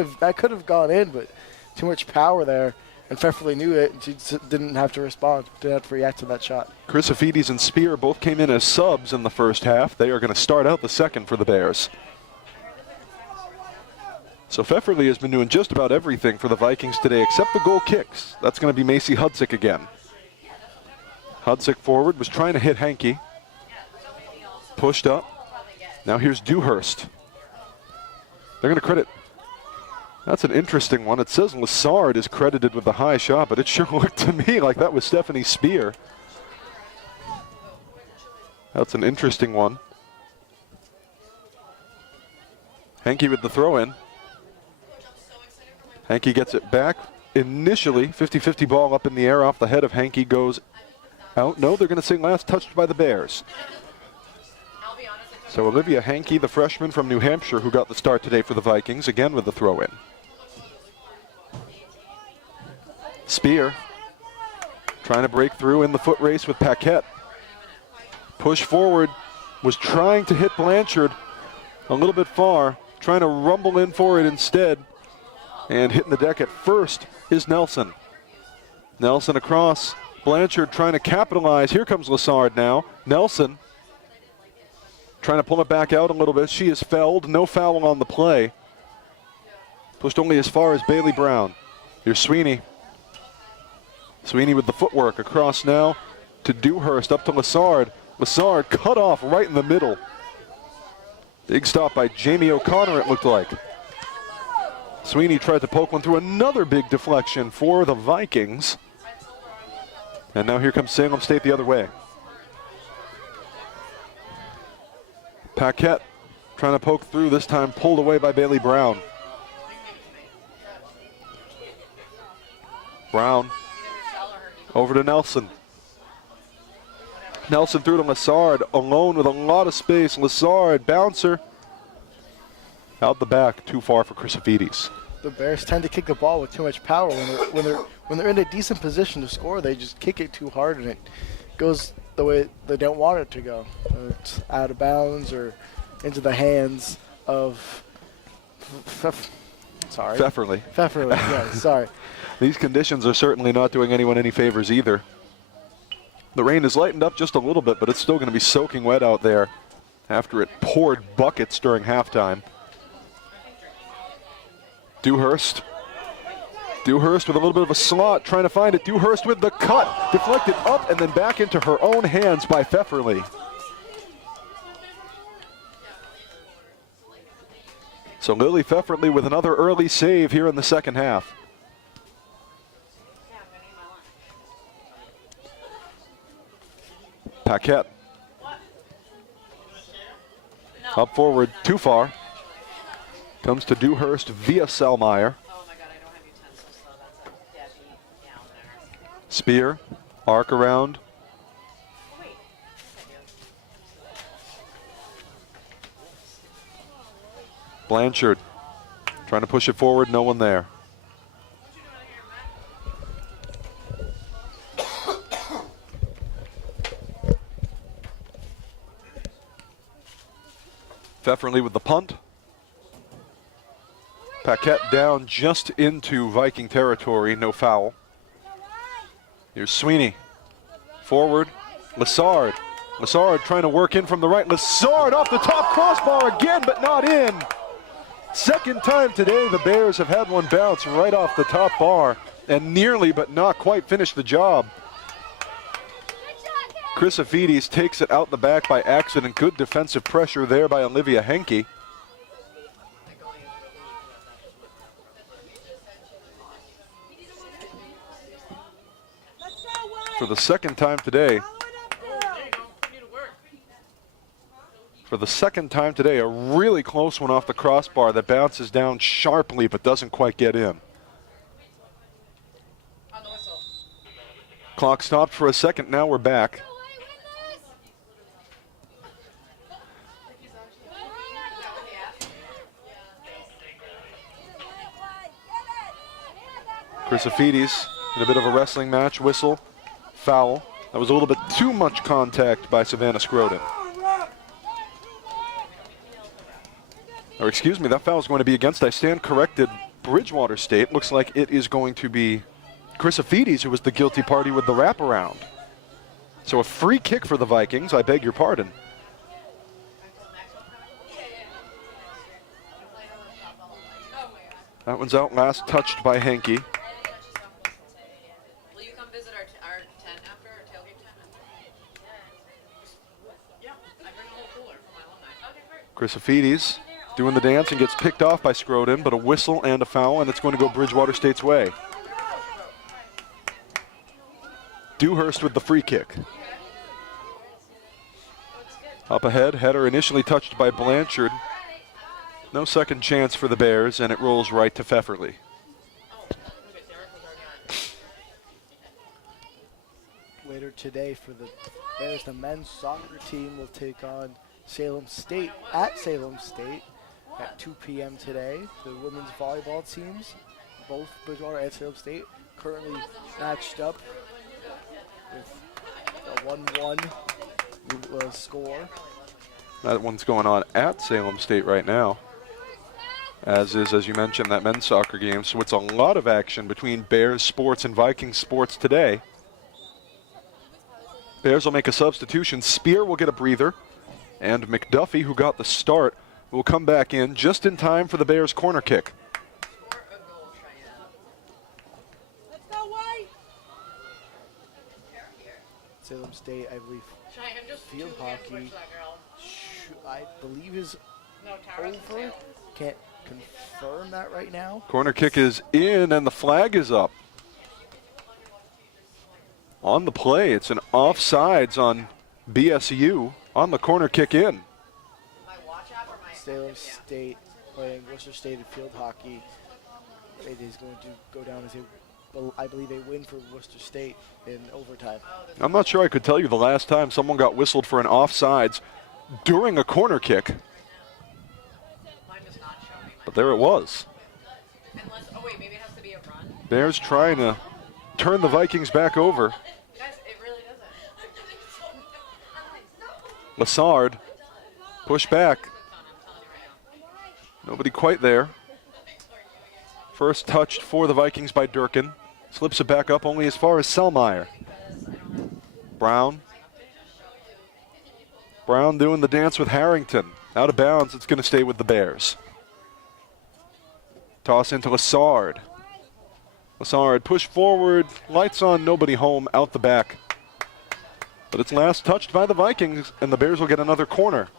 have gone in, but too much power there. And Pfefferly knew it, and she didn't have to respond. Didn't have to react to that shot. Chrysophides and Spear both came in as subs in the first half. They are going to start out the second for the Bears. So Pfefferly has been doing just about everything for the Vikings today except the goal kicks. That's going to be Macy Hudzik again. Hudzik forward, was trying to hit Henke. Pushed up. Now here's Dewhurst. They're going to credit. That's an interesting one. It says Lassard is credited with the high shot, but it sure looked to me like that was Stephanie Spear. That's an interesting one. Henke with the throw-in. Henke gets it back. Initially, 50-50 ball up in the air off the head of Henke goes out. No, they're going to say last touched by the Bears. So Olivia Henke, the freshman from New Hampshire who got the start today for the Vikings, again with the throw-in. Spear trying to break through in the foot race with Paquette. Push forward, was trying to hit Blanchard a little bit far, trying to rumble in for it instead. And hitting the deck at first is Nelson. Nelson across, Blanchard trying to capitalize. Here comes Lassard now. Nelson trying to pull it back out a little bit. She is fouled, no foul on the play. Pushed only as far as Bailey Brown. Here's Sweeney. Sweeney with the footwork across now to Dewhurst, up to Lassard. Lassard cut off right in the middle. Big stop by Jamie O'Connor, it looked like. Sweeney tried to poke one through, another big deflection for the Vikings. And now here comes Salem State the other way. Paquette trying to poke through, this time pulled away by Bailey Brown. Brown over to Nelson. Nelson through to Lassard, alone with a lot of space. Lassard, bouncer. Out the back, too far for Chrysofides. The Bears tend to kick the ball with too much power. When they're in a decent position to score, they just kick it too hard and it goes the way they don't want it to go. It's out of bounds or into the hands of Pfefferly. Pfefferly, yeah, sorry. These conditions are certainly not doing anyone any favors either. The rain has lightened up just a little bit, but it's still going to be soaking wet out there after it poured buckets during halftime. Dewhurst. Dewhurst with a little bit of a slot, trying to find it. Dewhurst with the cut, deflected up and then back into her own hands by Pfefferly. So Lily Pfefferly with another early save here in the second half. Paquette. Up forward, too far. Comes to Dewhurst via Selmeyer. Spear, arc around. Blanchard trying to push it forward, no one there. Pfefferly with the punt. Paquette down just into Viking territory, no foul. Here's Sweeney. Forward, Lassard. Lassard trying to work in from the right. Lassard off the top crossbar again, but not in. Second time today the Bears have had one bounce right off the top bar and nearly but not quite finished the job. Chrysofides takes it out the back by accident. Good defensive pressure there by Olivia Henke. For the second time today, a really close one off the crossbar that bounces down sharply but doesn't quite get in. Clock stopped for a second, now we're back. Chrysofides in a bit of a wrestling match, whistle, foul. That was a little bit too much contact by Savannah Scroden. Or excuse me, that foul is going to be against, I stand corrected, Bridgewater State. Looks like it is going to be Chrysofides who was the guilty party with the wraparound. So a free kick for the Vikings, I beg your pardon. That one's out last, touched by Henke. Will you come visit our tent after, our tailgate tent? Yeah, I bring a whole cooler for my alumni. Okay, great. Chrysofides doing the dance and gets picked off by Scroden, but a whistle and a foul, and it's going to go Bridgewater State's way. Dewhurst with the free kick. Up ahead, header initially touched by Blanchard. No second chance for the Bears, and it rolls right to Pfefferly. Later today for the Bears, the men's soccer team will take on Salem State at Salem State at 2 p.m. today. The women's volleyball teams, both Bridgewater and Salem State, currently matched up with a 1-1 score. That one's going on at Salem State right now, as is, as you mentioned, that men's soccer game. So it's a lot of action between Bears sports and Vikings sports today. Bears will make a substitution. Spear will get a breather, and McDuffie, who got the start, will come back in just in time for the Bears' corner kick. Salem State, I believe, field hockey, I believe is over. confirm that right now. Corner kick is in, and the flag is up. On the play, it's an offsides on BSU on the corner kick in. Salem State playing Worcester State in field hockey. It is going to go down as I believe a win for Worcester State in overtime. I'm not sure I could tell you the last time someone got whistled for an offsides during a corner kick. But there it was. Bears trying to turn the Vikings back over. Lassard, push back. Nobody quite there. First touched for the Vikings by Durkin. Slips it back up only as far as Selmeyer. Brown. Brown doing the dance with Harrington. Out of bounds, it's going to stay with the Bears. Toss into Lassard. Lassard push forward, lights on, nobody home, out the back. But it's last touched by the Vikings, and the Bears will get another corner.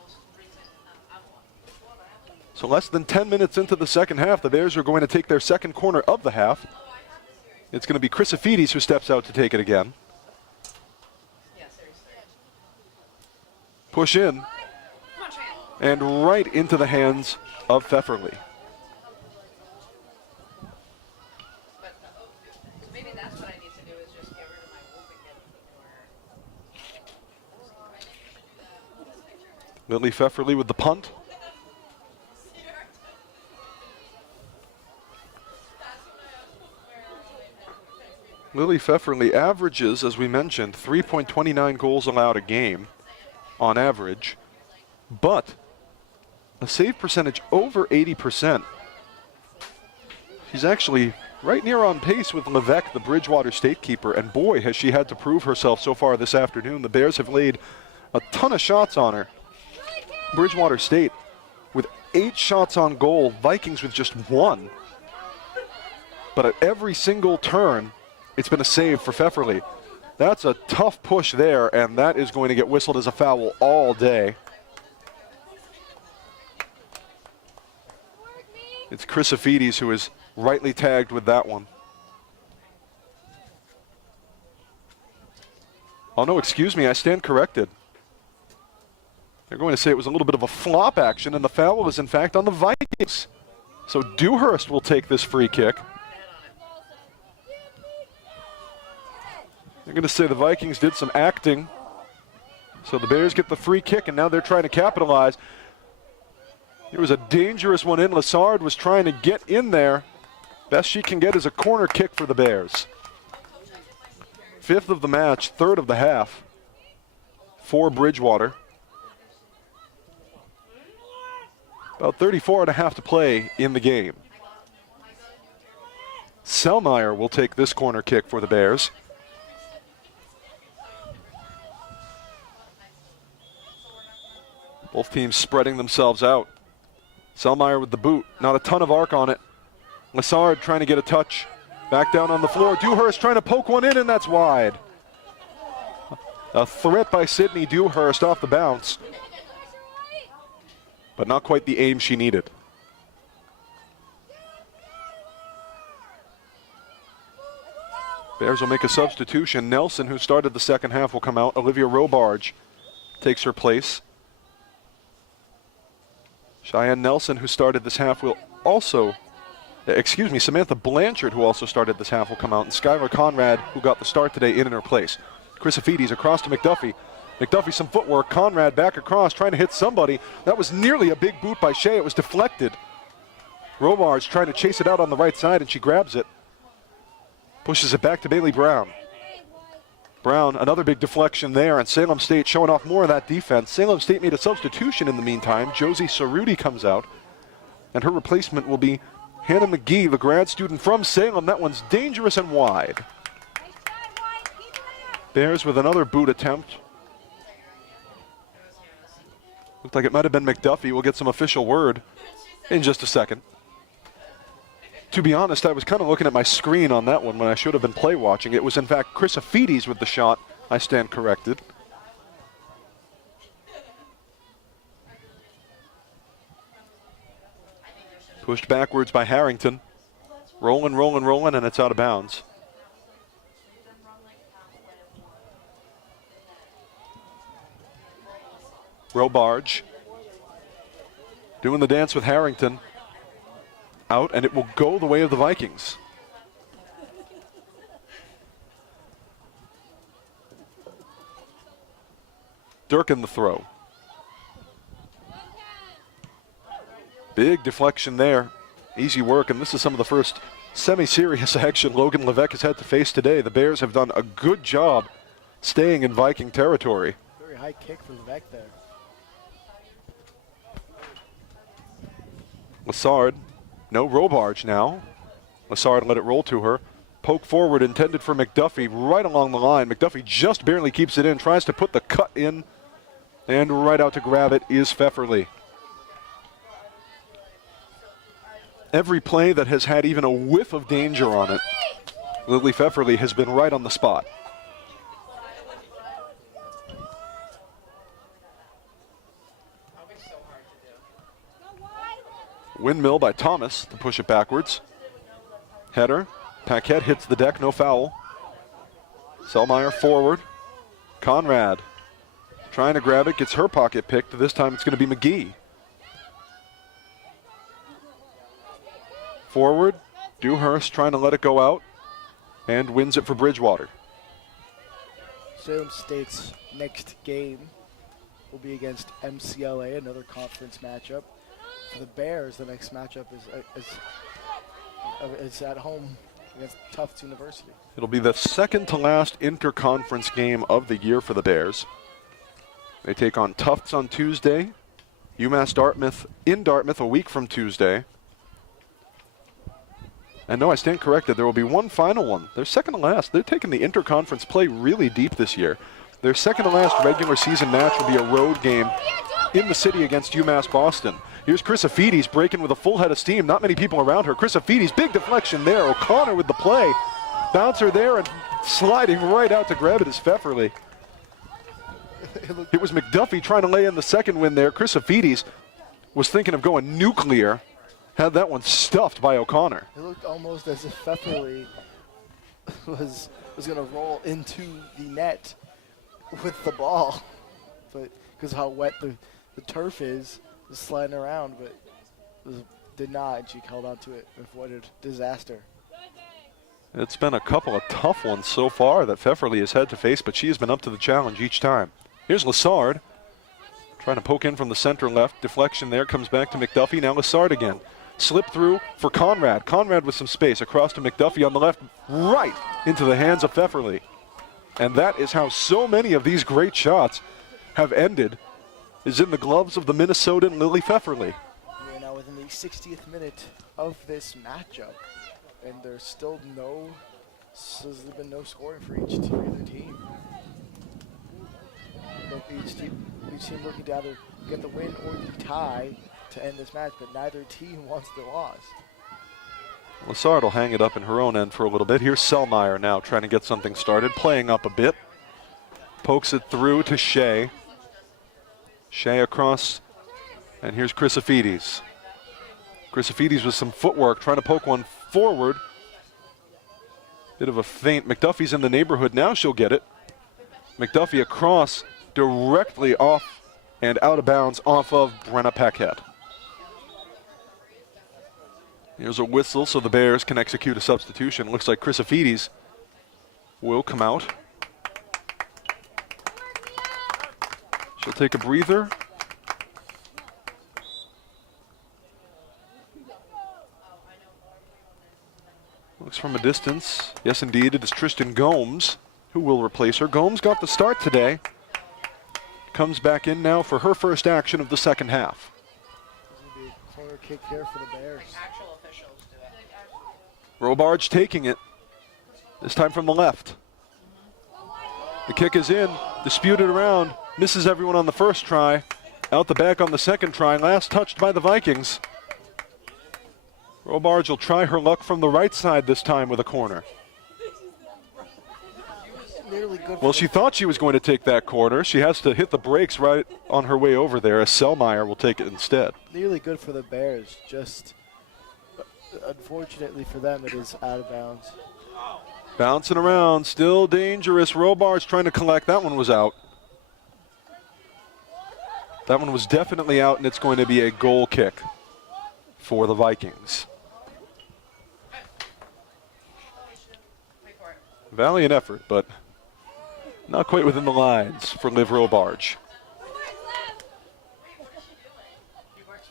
So less than 10 minutes into the second half, the Bears are going to take their second corner of the half. It's going to be Chrysofides who steps out to take it again. Push in, and right into the hands of Pfefferly. Lily Pfefferly with the punt. Lily Pfefferly averages, as we mentioned, 3.29 goals allowed a game on average, but a save percentage over 80%. She's actually right near on pace with Levesque, the Bridgewater State keeper, and boy, has she had to prove herself so far this afternoon. The Bears have laid a ton of shots on her. Bridgewater State with 8 shots on goal, Vikings with just 1. But at every single turn, it's been a save for Pfefferly. That's a tough push there, and that is going to get whistled as a foul all day. It's Chrysofides who is rightly tagged with that one. Oh no, excuse me, I stand corrected. They're going to say it was a little bit of a flop action, and the foul is in fact on the Vikings. So Dewhurst will take this free kick. They're going to say the Vikings did some acting. So the Bears get the free kick, and now they're trying to capitalize. There was a dangerous one in. Lassard was trying to get in there. Best she can get is a corner kick for the Bears. 5th of the match, 3rd of the half for Bridgewater. About 34 and a half to play in the game. Selmeyer will take this corner kick for the Bears. Both teams spreading themselves out. Selmeyer with the boot. Not a ton of arc on it. Lassard trying to get a touch. Back down on the floor. Dewhurst trying to poke one in, and that's wide. A threat by Sydney Dewhurst off the bounce. But not quite the aim she needed. Bears will make a substitution. Nelson, who started the second half, will come out. Olivia Robarge takes her place. Cheyenne Nelson, who started this half, will also, Samantha Blanchard, who also started this half, will come out. And Skylar Conrad, who got the start today, in her place. Chrysofides across to McDuffie. McDuffie some footwork. Conrad back across, trying to hit somebody. That was nearly a big boot by Shea. It was deflected. Robarge trying to chase it out on the right side, and she grabs it. Pushes it back to Bailey Brown. Brown, another big deflection there, and Salem State showing off more of that defense. Salem State made a substitution in the meantime. Josie Cerruti comes out, and her replacement will be Hannah McGee, the grad student from Salem. That one's dangerous and wide. Bears with another boot attempt. Looked like it might have been McDuffie. We'll get some official word in just a second. To be honest, I was kind of looking at my screen on that one when I should have been play watching. It was in fact Chrysofides with the shot. I stand corrected. Pushed backwards by Harrington. Rolling, rolling, rolling, and it's out of bounds. Robarge doing the dance with Harrington. Out, and it will go the way of the Vikings. Durkin the throw. Big deflection there. Easy work, and this is some of the first semi-serious action Logan Levesque has had to face today. The Bears have done a good job staying in Viking territory. Very high kick for Levesque there. Lassard, no Robarge now. Lassard let it roll to her. Poke forward intended for McDuffie right along the line. McDuffie just barely keeps it in, tries to put the cut in, and right out to grab it is Pfefferly. Every play that has had even a whiff of danger on it, Lily Pfefferly has been right on the spot. Windmill by Thomas to push it backwards. Header. Paquette hits the deck, no foul. Selmeyer forward. Conrad trying to grab it, gets her pocket picked. This time it's going to be McGee. Forward. Dewhurst trying to let it go out and wins it for Bridgewater. Salem State's next game will be against MCLA, another conference matchup. For the Bears, the next matchup is at home against Tufts University. It'll be the second to last interconference game of the year for the Bears. They take on Tufts on Tuesday, UMass Dartmouth in Dartmouth a week from Tuesday. And no, I stand corrected. There will be one final one. They're second to last. They're taking the interconference play really deep this year. Their second to last regular season match will be a road game in the city against UMass Boston. Here's Chrysophides breaking with a full head of steam. Not many people around her. Chrysophides, big deflection there. O'Connor with the play. Bouncer there and sliding right out to grab it is Pfefferly. It was McDuffie trying to lay in the second win there. Chrysophides was thinking of going nuclear. Had that one stuffed by O'Connor. It looked almost as if Pfefferly was going to roll into the net with the ball. But because how wet the turf is, was sliding around, but did not, and she held on to it and avoided disaster. It's been a couple of tough ones so far that Pfefferly has had to face, but she has been up to the challenge each time. Here's Lassard, trying to poke in from the center left. Deflection there, comes back to McDuffie. Now Lassard again. Slip through for Conrad. Conrad with some space across to McDuffie on the left, right into the hands of Pfefferly. And that is how so many of these great shots have ended, is in the gloves of the Minnesotan Lily Pfefferly. We are now within the 60th minute of this matchup, and there's been no scoring for either team. Each team looking to either get the win or the tie to end this match, but neither team wants the loss. Lassard will hang it up in her own end for a little bit. Here's Selmeyer now trying to get something started, playing up a bit. Pokes it through to Shea. Shea across, and here's Chrysophides. Chrysophides with some footwork, trying to poke one forward. Bit of a feint. McDuffie's in the neighborhood now. She'll get it. McDuffie across, directly off and out of bounds off of Brenna Paquette. Here's a whistle so the Bears can execute a substitution. Looks like Chrysophides will come out. She'll take a breather. Looks from a distance. Yes, indeed, it is Tristan Gomes who will replace her. Gomes got the start today. Comes back in now for her first action of the second half. There's going to be a corner kick here for the Bears. Robarge taking it. This time from the left. The kick is in. Disputed around. Misses everyone on the first try. Out the back on the second try. Last touched by the Vikings. Robarge will try her luck from the right side this time with a corner. Well, she thought she was going to take that corner. She has to hit the brakes right on her way over there, as Selmeyer will take it instead. Nearly good for the Bears. Just unfortunately for them, it is out of bounds. Bouncing around, still dangerous. Robards trying to collect. That one was out. That one was definitely out, and it's going to be a goal kick for the Vikings. Valiant effort, but not quite within the lines for Liv Robarge.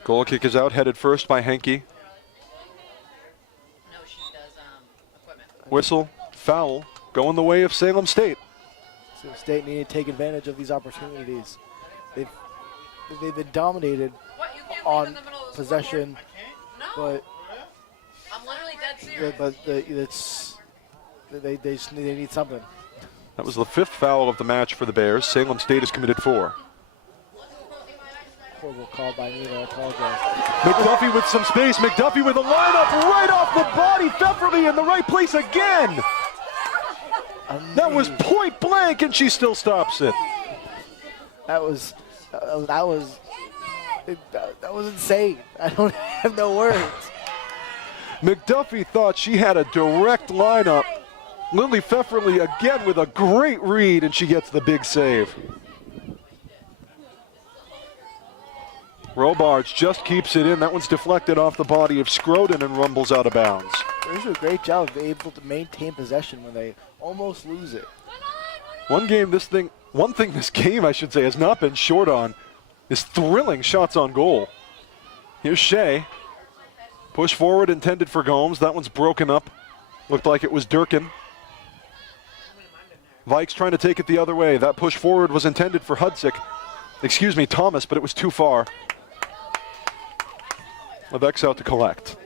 Goal kick is out, headed first by Henke. Whistle, foul, going the way of Salem State. Salem State need to take advantage of these opportunities. They've been dominated on possession, but they need something. That was the 5th foul of the match for the Bears. Salem State has committed 4. Horrible call by me, I apologize. McDuffie with some space. McDuffie with a lineup right off the body. Pfefferly in the right place again. That was point blank, and she still stops it. That was insane. I don't have no words. McDuffie thought she had a direct lineup. Lily Pfefferly again with a great read, and she gets the big save. Robards just keeps it in. That one's deflected off the body of Scroden and rumbles out of bounds. They do a great job of being able to maintain possession when they almost lose it. One thing this game, I should say, has not been short on is thrilling shots on goal. Here's Shea. Push forward intended for Gomes. That one's broken up. Looked like it was Durkin. Vikes trying to take it the other way. That push forward was intended for Thomas, but it was too far. Levesque out to collect.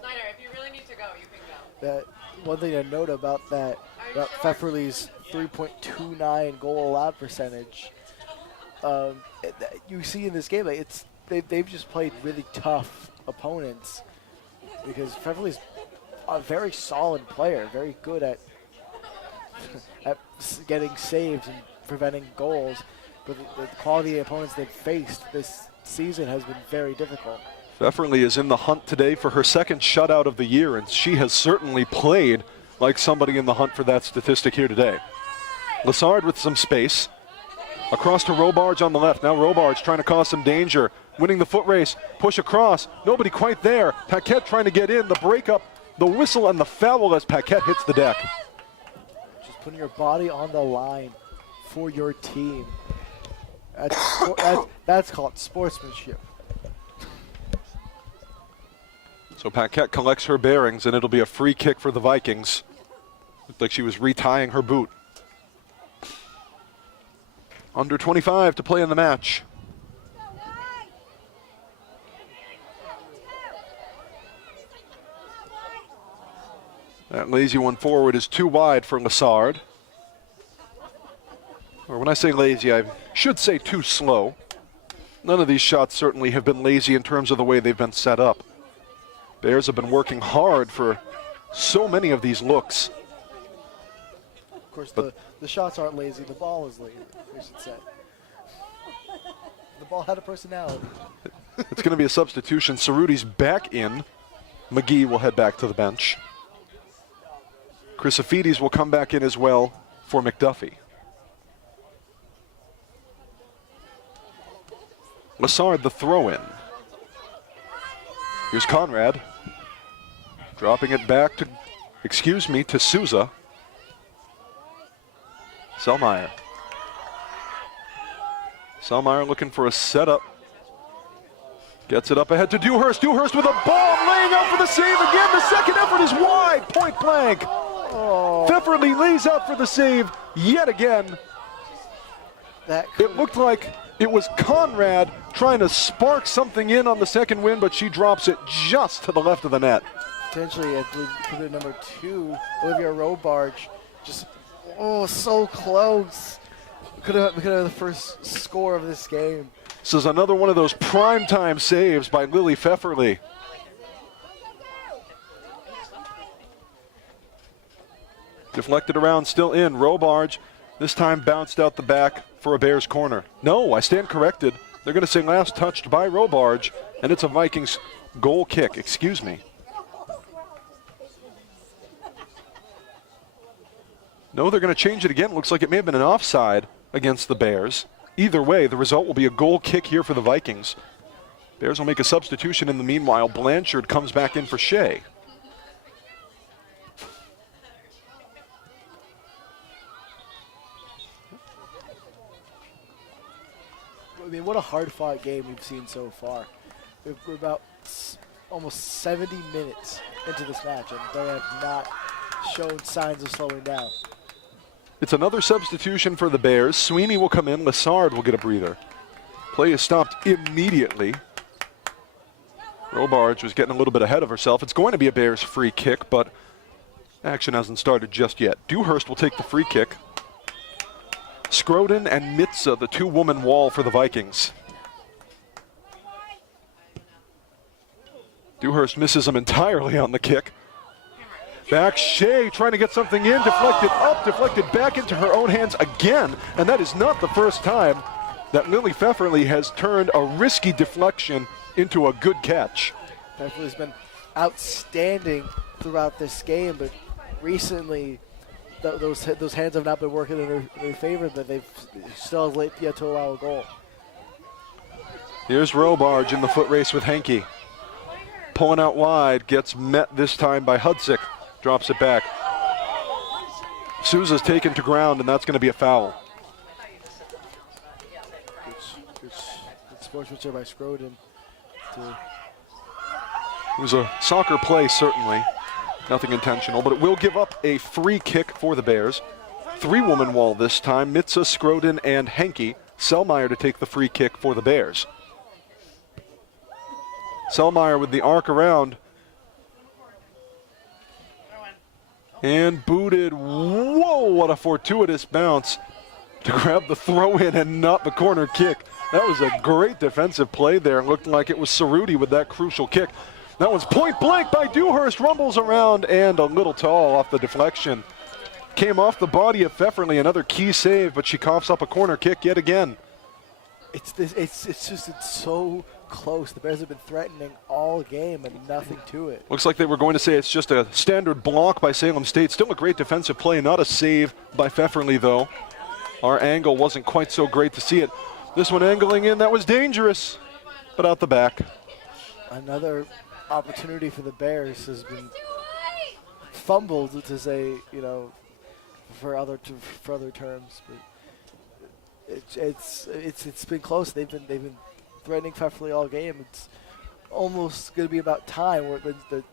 Snyder, if you really need to go, you can go. That one thing to note about Pfefferly's 3.29 goal allowed percentage. You see in this game, they've just played really tough opponents because Pfefferly's a very solid player, very good at getting saves and preventing goals. But the quality of opponents they've faced this season has been very difficult. Pfefferly is in the hunt today for her 2nd shutout of the year, and she has certainly played like somebody in the hunt for that statistic here today. Lassard with some space. Across to Robarge on the left. Now Robarge trying to cause some danger. Winning the foot race. Push across. Nobody quite there. Paquette trying to get in. The breakup, the whistle, and the foul as Paquette hits the deck. Just putting your body on the line for your team. That's called sportsmanship. So Paquette collects her bearings, and it'll be a free kick for the Vikings. Looked like she was retying her boot. Under 25 to play in the match. That lazy one forward is too wide for Lassard. Or when I say lazy, I should say too slow. None of these shots certainly have been lazy in terms of the way they've been set up. Bears have been working hard for so many of these looks. Of course, the shots aren't lazy. The ball is lazy, we should say. The ball had a personality. It's going to be a substitution. Cerruti's back in. McGee will head back to the bench. Chrysofides will come back in as well for McDuffie. Lassard, the throw-in. Here's Conrad. Dropping it back to Souza. Selmeyer. Selmeyer looking for a setup. Gets it up ahead to Dewhurst. Dewhurst with a bomb, laying out for the save again. The second effort is wide, point blank. Pfefferly lays out for the save yet again. It looked like it was Conrad trying to spark something in on the second win, but she drops it just to the left of the net. Potentially, I believe, could be number 2, Olivia Robarge. Just, so close. Could have the first score of this game. This is another one of those primetime saves by Lily Pfefferly. Deflected around, still in. Robarge, this time bounced out the back for a Bears corner. No, I stand corrected. They're going to say last touched by Robarge, and it's a Vikings Goal kick, excuse me. No, they're going to change it again. Looks like it may have been an offside against the Bears. Either way, the result will be a goal kick here for the Vikings. Bears will make a substitution in the meanwhile. Blanchard comes back in for Shea. I mean, what a hard-fought game we've seen so far. We're about almost 70 minutes into this match, and they have not shown signs of slowing down. It's another substitution for the Bears. Sweeney will come in. Lassard will get a breather. Play is stopped immediately. Robarge was getting a little bit ahead of herself. It's going to be a Bears free kick, but action hasn't started just yet. Dewhurst will take the free kick. Scroden and Mitza, the two-woman wall for the Vikings. Dewhurst misses him entirely on the kick. Back, Shea trying to get something in, deflected up, deflected back into her own hands again, and that is not the first time that Lily Pfefferly has turned a risky deflection into a good catch. Pfefferly's been outstanding throughout this game, but recently those hands have not been working in their favor, but they've still yet to allow a goal. Here's Robarge in the foot race with Henke. Pulling out wide, gets met this time by Hudzik. Drops it back. Souza's taken to ground, and that's going to be a foul. Good sportsmanship by Scroden. It was a soccer play, certainly. Nothing intentional, but it will give up a free kick for the Bears. Three-woman wall this time. Mitza, Scroden, and Henke. Selmeyer to take the free kick for the Bears. Selmeyer with the arc around. And booted. Whoa, what a fortuitous bounce to grab the throw in and not the corner kick. That was a great defensive play there. It looked like it was Cerruti with that crucial kick. That one's point blank by Dewhurst. Rumbles around and a little tall off the deflection. Came off the body of Pfefferly. Another key save, but she coughs up a corner kick yet again. It's so close. The Bears have been threatening all game and nothing to it. Looks like they were going to say it's just a standard block by Salem State. Still a great defensive play, not a save by Pfefferly though. Our angle wasn't quite so great to see it. This one angling in, that was dangerous, but out the back. Another opportunity for the Bears has been fumbled, to say, for other terms, but it's been close. They've been threatening Pfefferly all game. It's almost going to be about time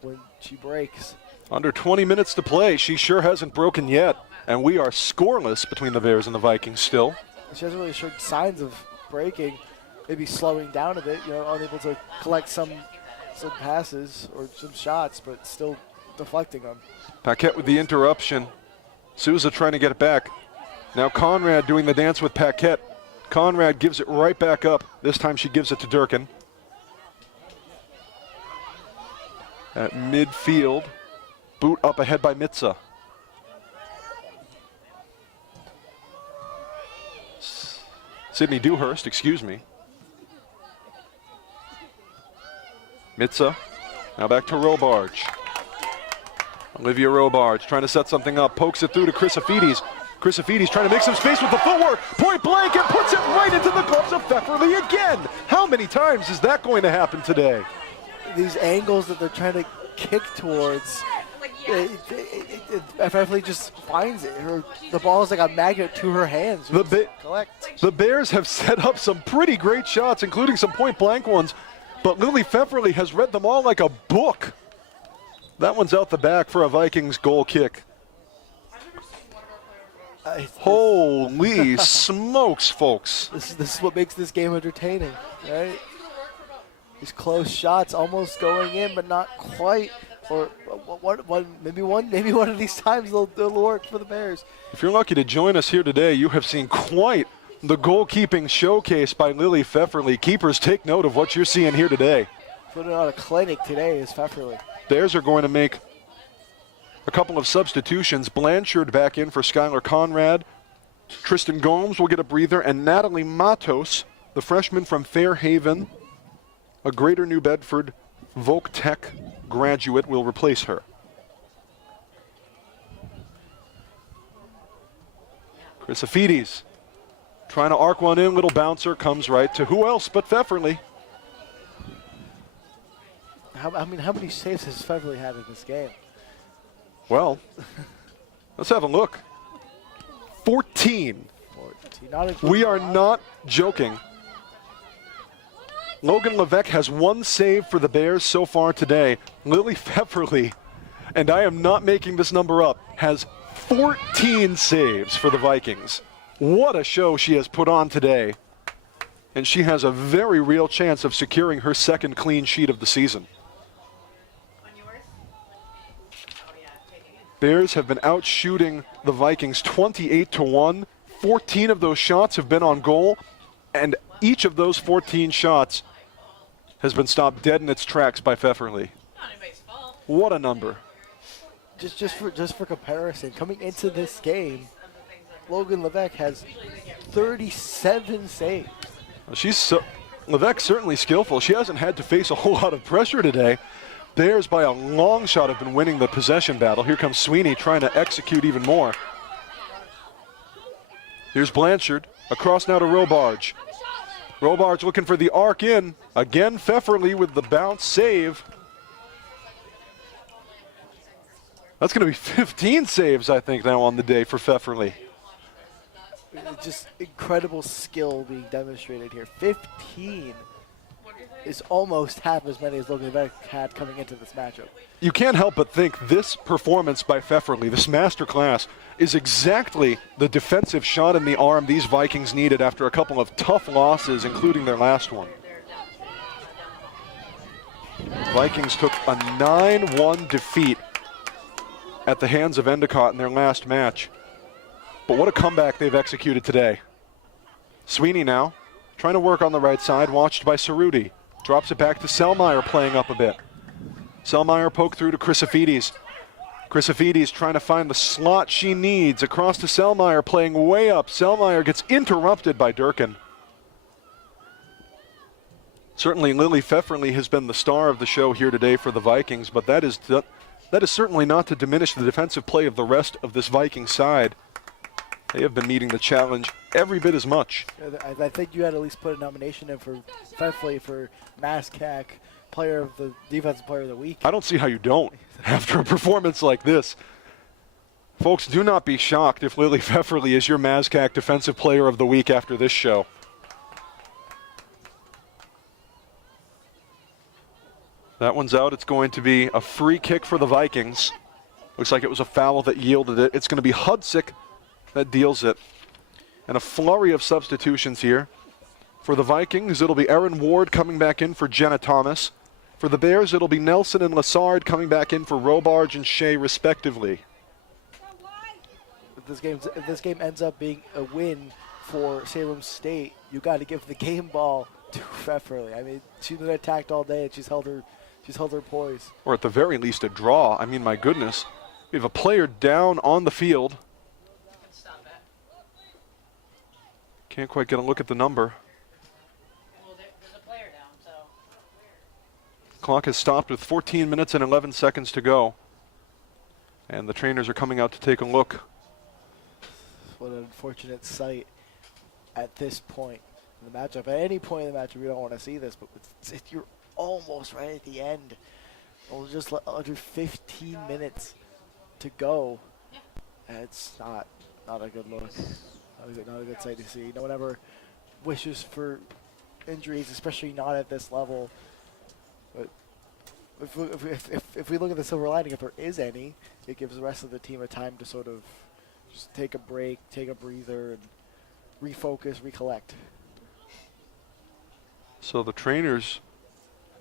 when she breaks. Under 20 minutes to play. She sure hasn't broken yet, and we are scoreless between the Bears and the Vikings still. She hasn't really showed signs of breaking, maybe slowing down a bit, unable to collect some passes or some shots, but still deflecting them. Paquette with the interruption. Souza trying to get it back. Now Conrad doing the dance with Paquette. Conrad gives it right back up. This time she gives it to Durkin. At midfield, boot up ahead by Mitza. Sydney Dewhurst, excuse me. Mitza, now back to Robarge. Olivia Robarge trying to set something up, pokes it through to Chrysofides. Chrysofides trying to make some space with the footwork, point blank, and puts it right into the gloves of Pfefferly again. How many times is that going to happen today? These angles that they're trying to kick towards, Pfefferly just finds it. The ball is like a magnet to her hands. The Bears have set up some pretty great shots, including some point blank ones, but Lily Pfefferly has read them all like a book. That one's out the back for a Vikings goal kick. Holy smokes, folks. This is what makes this game entertaining, right? These close shots almost going in, but not quite. Or maybe one of these times they'll work for the Bears. If you're lucky to join us here today, you have seen quite the goalkeeping showcase by Lily Pfefferly. Keepers, take note of what you're seeing here today. Putting on a clinic today is Pfefferly. Bears are going to make a couple of substitutions. Blanchard back in for Skylar Conrad. Tristan Gomes will get a breather, and Natalie Matos, the freshman from Fairhaven, a Greater New Bedford Volk Tech graduate will replace her. Chrysofides trying to arc one in, little bouncer comes right to who else but Pfefferly. How many saves has Pfefferly had in this game? Well, let's have a look. 14. 14. We are not joking. Logan Levesque has 1 save for the Bears so far today. Lily Pfefferly, and I am not making this number up, has 14 saves for the Vikings. What a show she has put on today. And she has a very real chance of securing her 2nd clean sheet of the season. Bears have been out shooting the Vikings 28-1. 14 of those shots have been on goal, and each of those 14 shots has been stopped dead in its tracks by Pfefferly. What a number. Just for comparison, coming into this game, Logan Levesque has 37 saves. Levesque's certainly skillful. She hasn't had to face a whole lot of pressure today. Bears by a long shot have been winning the possession battle. Here comes Sweeney trying to execute even more. Here's Blanchard, across now to Robarge. Robarge looking for the arc in. Again, Pfefferly with the bounce save. That's going to be 15 saves, I think, now on the day for Pfefferly. Just incredible skill being demonstrated here. 15 is almost half as many as Logan Levesque had coming into this matchup. You can't help but think this performance by Pfefferly, this masterclass, is exactly the defensive shot in the arm these Vikings needed after a couple of tough losses, including their last one. Vikings took a 9-1 defeat at the hands of Endicott in their last match. But what a comeback they've executed today. Sweeney now, trying to work on the right side, watched by Cerruti. Drops it back to Selmayr, playing up a bit. Selmayr poked through to Chrysofides. Chrysofides trying to find the slot she needs. Across to Selmayr, playing way up. Selmayr gets interrupted by Durkin. Certainly Lily Pfefferly has been the star of the show here today for the Vikings, but that is certainly not to diminish the defensive play of the rest of this Viking side. They have been meeting the challenge every bit as much. I think you had at least put a nomination in for Pfefferly for MASCAC Defensive Player of the Week. I don't see how you don't after a performance like this. Folks, do not be shocked if Lily Pfefferly is your MASCAC Defensive Player of the Week after this show. That one's out. It's going to be a free kick for the Vikings. Looks like it was a foul that yielded it. It's going to be Hudsick that deals it. And a flurry of substitutions here. For the Vikings, it'll be Erin Ward coming back in for Jenna Thomas. For the Bears, it'll be Nelson and Lassard coming back in for Robarge and Shea, respectively. If this game ends up being a win for Salem State, you got to give the game ball to Pfefferly. I mean, she's been attacked all day and she's held her poise. Or at the very least a draw. I mean, my goodness. We have a player down on the field. Can't quite get a look at the number. Clock has stopped with 14 minutes and 11 seconds to go. And the trainers are coming out to take a look. What an unfortunate sight at this point in the matchup. At any point in the matchup, we don't want to see this, but you're almost right at the end. We'll just under 15 minutes to go. It's not a good look. Not a good sight to see. No one ever wishes for injuries, especially not at this level. But if we look at the silver lining, if there is any, it gives the rest of the team a time to sort of just take a break, take a breather, and refocus, recollect. So the trainers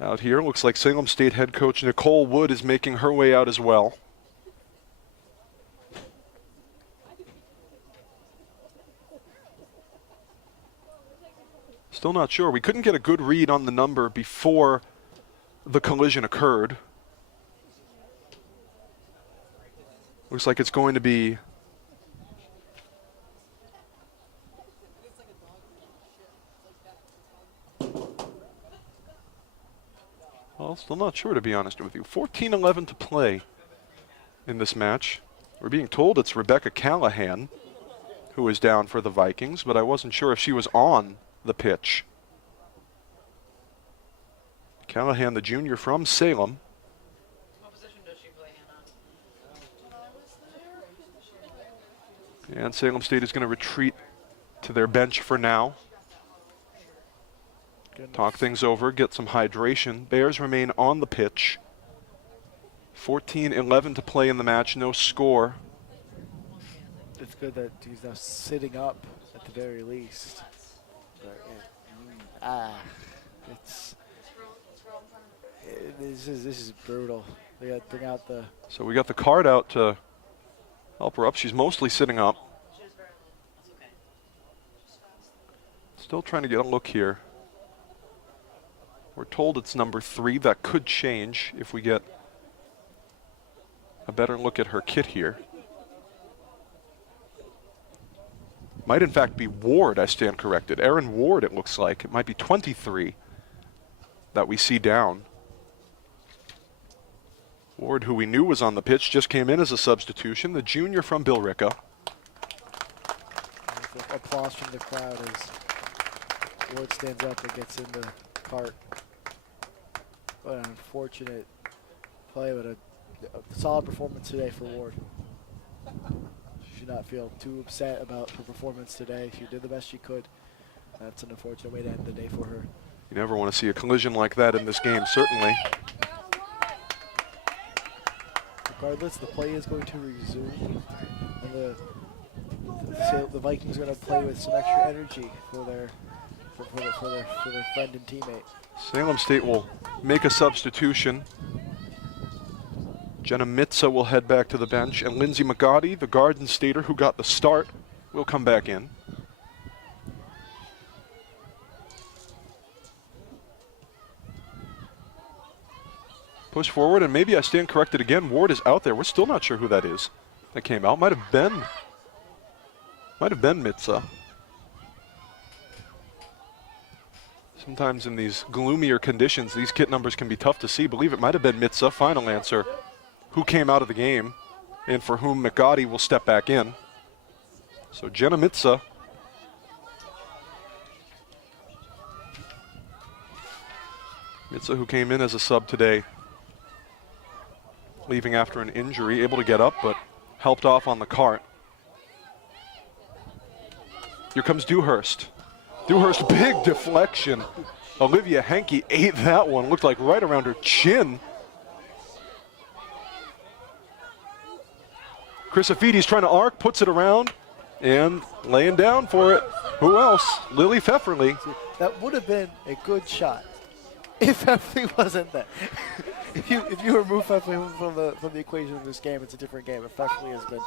out here, looks like Salem State head coach Nicole Wood is making her way out as well. Still not sure. We couldn't get a good read on the number before the collision occurred. Looks like it's going to be Well, still not sure, to be honest with you. 14-11 to play in this match. We're being told it's Rebecca Callahan who is down for the Vikings, but I wasn't sure if she was on the pitch. Callahan, the junior from Salem. What position does she play, Hannah? And Salem State is going to retreat to their bench for now. Talk things over, get some hydration. Bears remain on the pitch. 14-11 to play in the match, no score. It's good that he's now sitting up at the very least. But, this is brutal. They got to bring out the. So we got the card out to help her up. She's mostly sitting up. Still trying to get a look here. We're told it's number 3. That could change if we get a better look at her kit here. Might in fact be Ward, I stand corrected. Erin Ward, it looks like. It might be 23 that we see down. Ward, who we knew was on the pitch, just came in as a substitution. The junior from Billerica. Applause from the crowd as Ward stands up and gets in the cart. What an unfortunate play, but a solid performance today for Ward. She should not feel too upset about her performance today. She did the best she could. That's an unfortunate way to end the day for her. You never want to see a collision like that in this game, certainly. Regardless, the play is going to resume, and the Vikings are going to play with some extra energy for their friend and teammate. Salem State will make a substitution. Jenna Mitza will head back to the bench, and Lindsay McGotti, the Garden Stater who got the start, will come back in. Push forward, and maybe I stand corrected again. Ward is out there. We're still not sure who that is that came out. Might have been Mitza. Sometimes in these gloomier conditions, these kit numbers can be tough to see. Believe it might have been Mitza. Final answer. Who came out of the game and for whom McGotti will step back in. So Jenna Mitza. Mitza, who came in as a sub today, leaving after an injury, able to get up, but helped off on the cart. Here comes Dewhurst. Dewhurst, big deflection. Olivia Henke ate that one. Looked like right around her chin. Chrysofides trying to arc, puts it around, and laying down for it. Who else? Lily Pfefferly. That would have been a good shot if Pfefferly wasn't there. If you remove Pfefferly from the equation in this game, it's a different game. But Pfefferly has been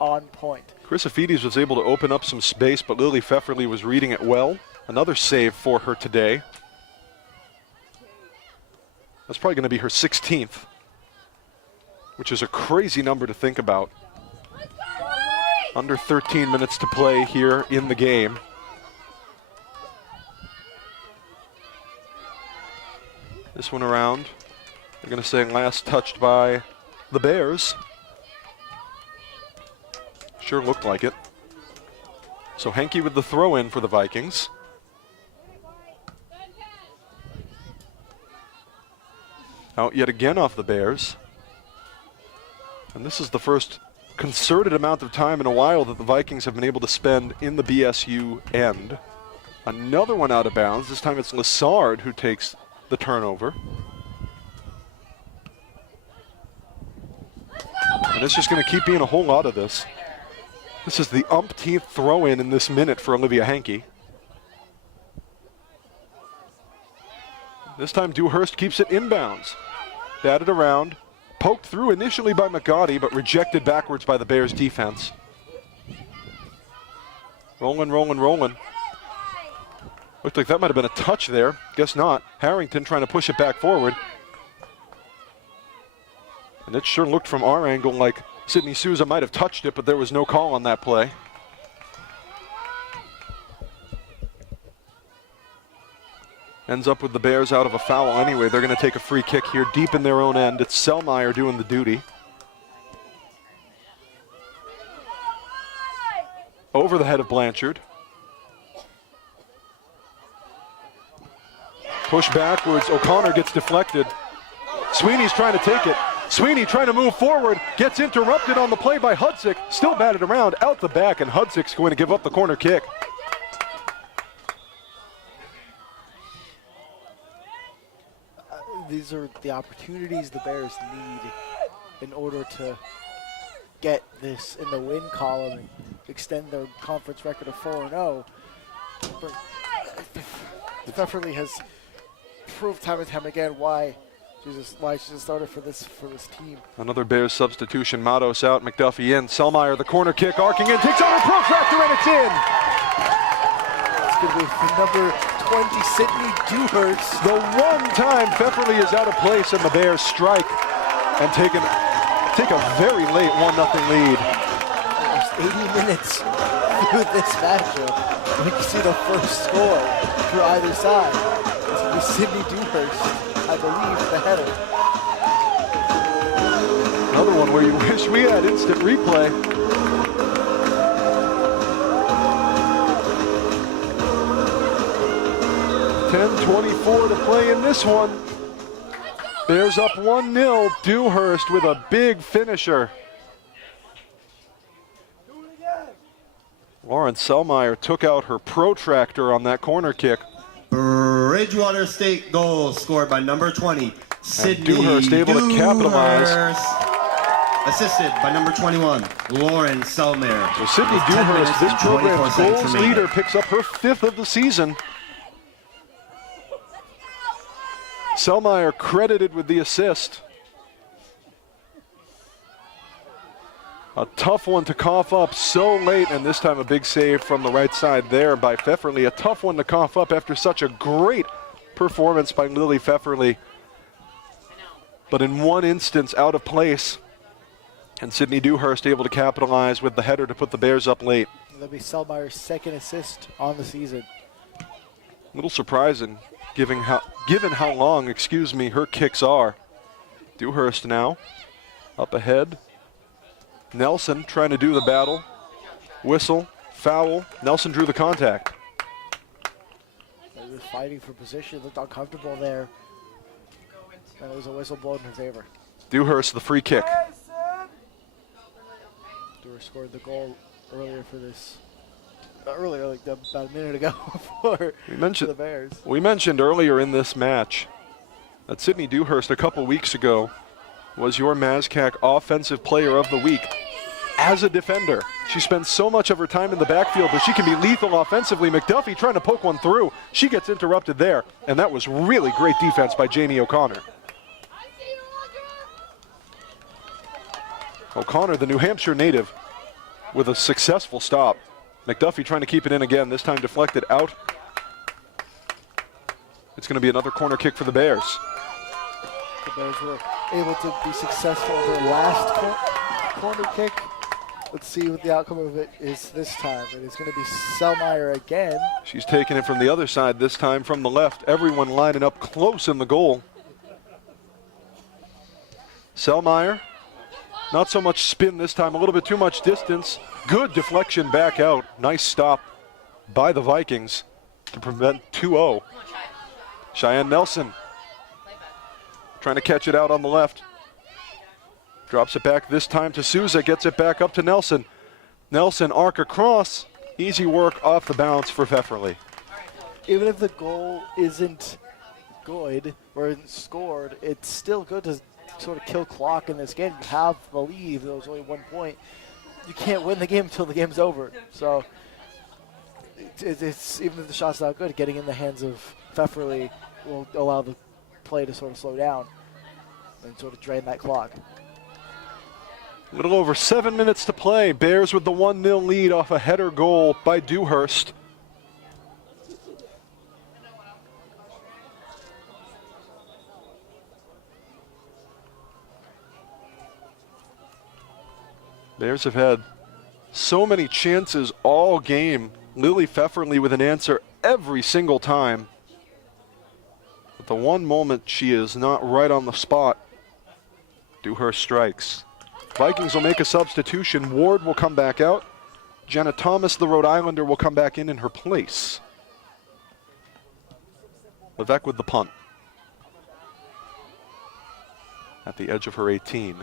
on point. Chrysofides was able to open up some space, but Lily Pfefferly was reading it well. Another save for her today. That's probably going to be her 16th, which is a crazy number to think about. Under 13 minutes to play here in the game. This one around. They're going to say last touched by the Bears. Sure looked like it. So Henke with the throw in for the Vikings. Out yet again off the Bears. And this is the first concerted amount of time in a while that the Vikings have been able to spend in the BSU end. Another one out of bounds. This time it's Lessard who takes the turnover. And it's just going to keep being a whole lot of this. This is the umpteenth throw-in in this minute for Olivia Henke. This time Dewhurst keeps it inbounds. Batted around, poked through initially by McGotti, but rejected backwards by the Bears defense. Rolling, rolling, rolling. Looked like that might have been a touch there. Guess not. Harrington trying to push it back forward. And it sure looked from our angle like Sydney Souza might have touched it, but there was no call on that play. Ends up with the Bears out of a foul anyway. They're going to take a free kick here deep in their own end. It's Selmeyer doing the duty. Over the head of Blanchard. Push backwards. O'Connor gets deflected. Sweeney's trying to take it. Sweeney trying to move forward. Gets interrupted on the play by Hudzik. Still batted around out the back, and Hudzik's going to give up the corner kick. These are the opportunities the Bears need in order to get this in the win column and extend their conference record of 4-0. But Pfefferly has proved time and time again why she's a starter for this team. Another Bears substitution. Matos out, McDuffie in. Selmeyer, the corner kick, arcing in, takes out her protractor, and it's in. It's going to be for number 20, Sydney Dewhurst. The one time Pfefferly is out of place and the Bears strike and take a very late 1-0 lead. Almost 80 minutes through this matchup when you see the first score for either side. It's going to be Sydney Dewhurst, I believe, the header. Another one where you wish we had instant replay. .24 to play in this one. Bears up 1-0. Dewhurst with a big finisher. Lauren Selmeyer took out her protractor on that corner kick. Bridgewater State goal scored by number 20, Sydney Dewhurst able to capitalize. Assisted by number 21, Lauren Selmeyer. So Sydney Dewhurst, this program's goals leader, picks up her 5th of the season. Selmeyer credited with the assist. A tough one to cough up so late, and this time a big save from the right side there by Pfefferly. A tough one to cough up after such a great performance by Lily Pfefferly. But in one instance, out of place. And Sydney Dewhurst able to capitalize with the header to put the Bears up late. That'll be Selmeyer's 2nd assist on the season. A little surprising, given how long, her kicks are. Dewhurst now, up ahead. Nelson trying to do the battle. Whistle, foul. Nelson drew the contact. They were fighting for position, looked uncomfortable there. And it was a whistle blown in her favor. Dewhurst, the free kick. Dewhurst scored the goal earlier for this. Earlier, like about a minute ago, for the Bears. We mentioned earlier in this match that Sydney Dewhurst a couple weeks ago was your MASCAC Offensive Player of the Week. As a defender, she spends so much of her time in the backfield, but she can be lethal offensively. McDuffie trying to poke one through. She gets interrupted there, and that was really great defense by Jamie O'Connor. O'Connor, the New Hampshire native, with a successful stop. McDuffie trying to keep it in again, this time deflected out. It's going to be another corner kick for the Bears. The Bears were able to be successful in their last corner kick. Let's see what the outcome of it is this time. It is going to be Selmeyer again. She's taking it from the other side, this time from the left. Everyone lining up close in the goal. Selmeyer, not so much spin this time, a little bit too much distance. Good deflection back out. Nice stop by the Vikings to prevent 2-0. Cheyenne Nelson trying to catch it out on the left. Drops it back this time to Souza, gets it back up to Nelson. Nelson arc across. Easy work off the bounce for Pfefferly. Even if the goal isn't good or isn't scored, it's still good to sort of kill clock in this game. You have the lead, there was only 1 point. You can't win the game until the game's over. So it's even if the shot's not good, getting in the hands of Pfefferly will allow the play to sort of slow down and sort of drain that clock. A little over 7 minutes to play. Bears with the 1-0 lead off a header goal by Dewhurst. Bears have had so many chances all game. Lily Pfefferly with an answer every single time. But the one moment she is not right on the spot, Dewhurst strikes. Vikings will make a substitution. Ward will come back out. Jenna Thomas, the Rhode Islander, will come back in her place. Levesque with the punt. At the edge of her 18.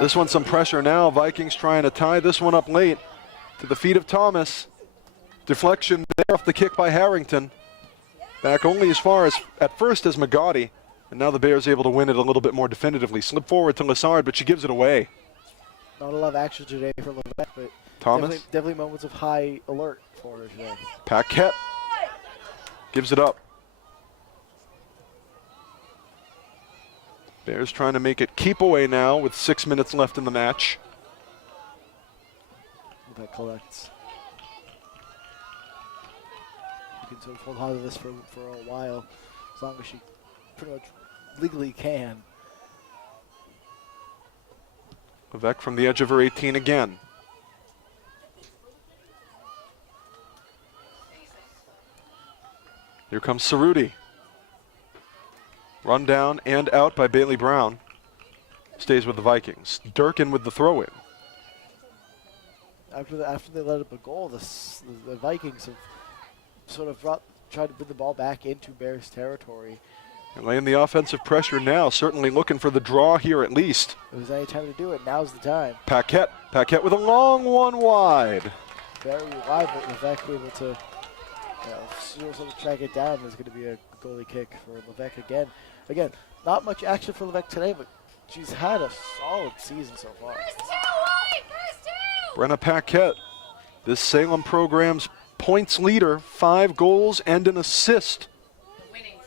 This one's some pressure now. Vikings trying to tie this one up late. To the feet of Thomas. Deflection there off the kick by Harrington. Back only as far as, at first, as Magotti. And now the Bears able to win it a little bit more definitively. Slip forward to Lessard, but she gives it away. Not a lot of action today for Levesque, but Thomas. Definitely moments of high alert for her today. Paquette gives it up. Bears trying to make it keep away now with 6 minutes left in the match. That collects. You can sort of hold on to this for a while, as long as she pretty much legally can. Levesque from the edge of her 18 again. Here comes Cerruti. Run down and out by Bailey Brown. Stays with the Vikings. Durkin with the throw-in. After they let up a goal, the Vikings have sort of tried to bring the ball back into Bears territory. And laying the offensive pressure now, certainly looking for the draw here at least. If there's any time to do it, now's the time. Paquette with a long one wide. Very wide, but Levesque able to sort of track it down. There's going to be a goalie kick for Levesque again. Again, not much action for Levesque today, but she's had a solid season so far. Brenna Paquette, this Salem program's points leader, 5 goals and an assist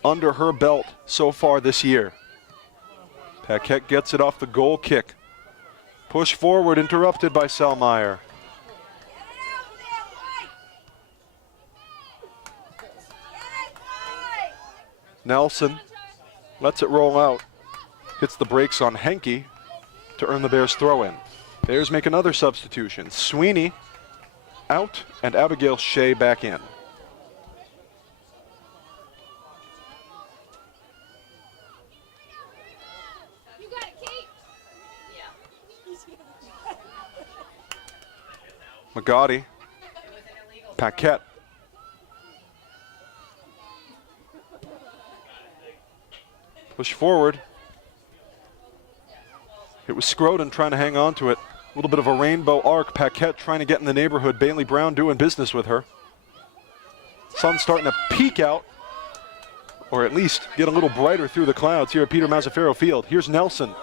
under her belt so far this year. Paquette gets it off the goal kick. Push forward, interrupted by Selmeyer. Nelson lets it roll out. Hits the brakes on Henke to earn the Bears throw-in. Bears make another substitution. Sweeney out and Abigail Shea back in. You got it, Kate? Yeah. Magotti. Paquette. Push forward. It was Scroden trying to hang on to it. A little bit of a rainbow arc. Paquette trying to get in the neighborhood. Bailey Brown doing business with her. Sun's starting to peek out, or at least get a little brighter through the clouds here at Peter Mazzaferro Field. Here's Nelson.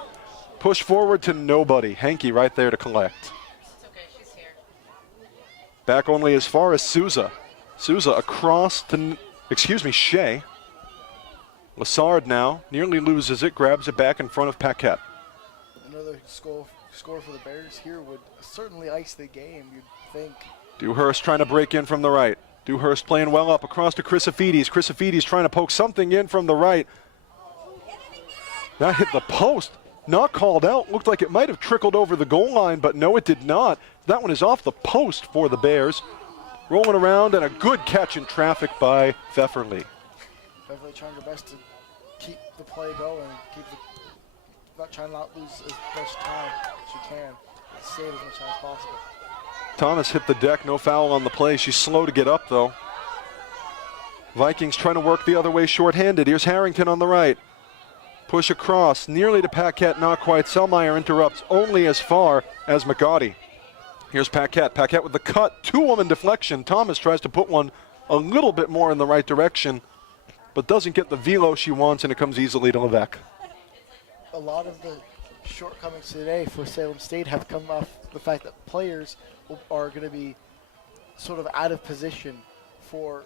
Push forward to nobody. Henke right there to collect. It's okay, she's here. Back only as far as Souza. Souza across to, Shea. Lessard now nearly loses it, grabs it back in front of Paquette. Another score for the Bears here would certainly ice the game, you'd think. Dewhurst trying to break in from the right. Dewhurst playing well up across to Chrysophides. Chrysophides trying to poke something in from the right. That hit the post. Not called out. Looked like it might have trickled over the goal line, but no, it did not. That one is off the post for the Bears. Rolling around, and a good catch in traffic by Pfefferly. Pfefferly trying her best to keep the play going, trying to not lose as much time as she can, save as much time as possible. Thomas hit the deck, no foul on the play. She's slow to get up, though. Vikings trying to work the other way shorthanded. Here's Harrington on the right. Push across, nearly to Paquette, not quite. Selmeyer interrupts only as far as Magotti. Here's Paquette. Paquette with the cut, 2-woman deflection. Thomas tries to put one a little bit more in the right direction, but doesn't get the velo she wants, and it comes easily to Levesque. A lot of the shortcomings today for Salem State have come off the fact that players are going to be sort of out of position for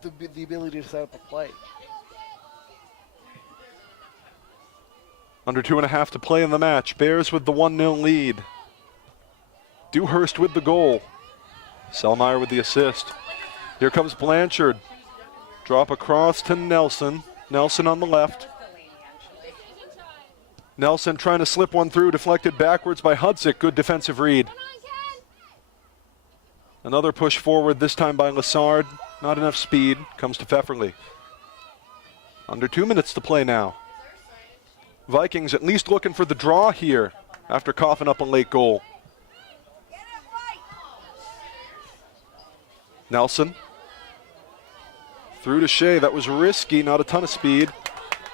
the ability to set up a play. Under 2.5 to play in the match. Bears with the 1-0 lead. Dewhurst with the goal. Selmeyer with the assist. Here comes Blanchard. Drop across to Nelson. Nelson on the left. Nelson trying to slip one through, deflected backwards by Hudzik. Good defensive read. Another push forward, this time by Lessard. Not enough speed. Comes to Pfefferly. Under 2 minutes to play now. Vikings at least looking for the draw here after coughing up a late goal. Nelson. Through to Shea. That was risky, not a ton of speed.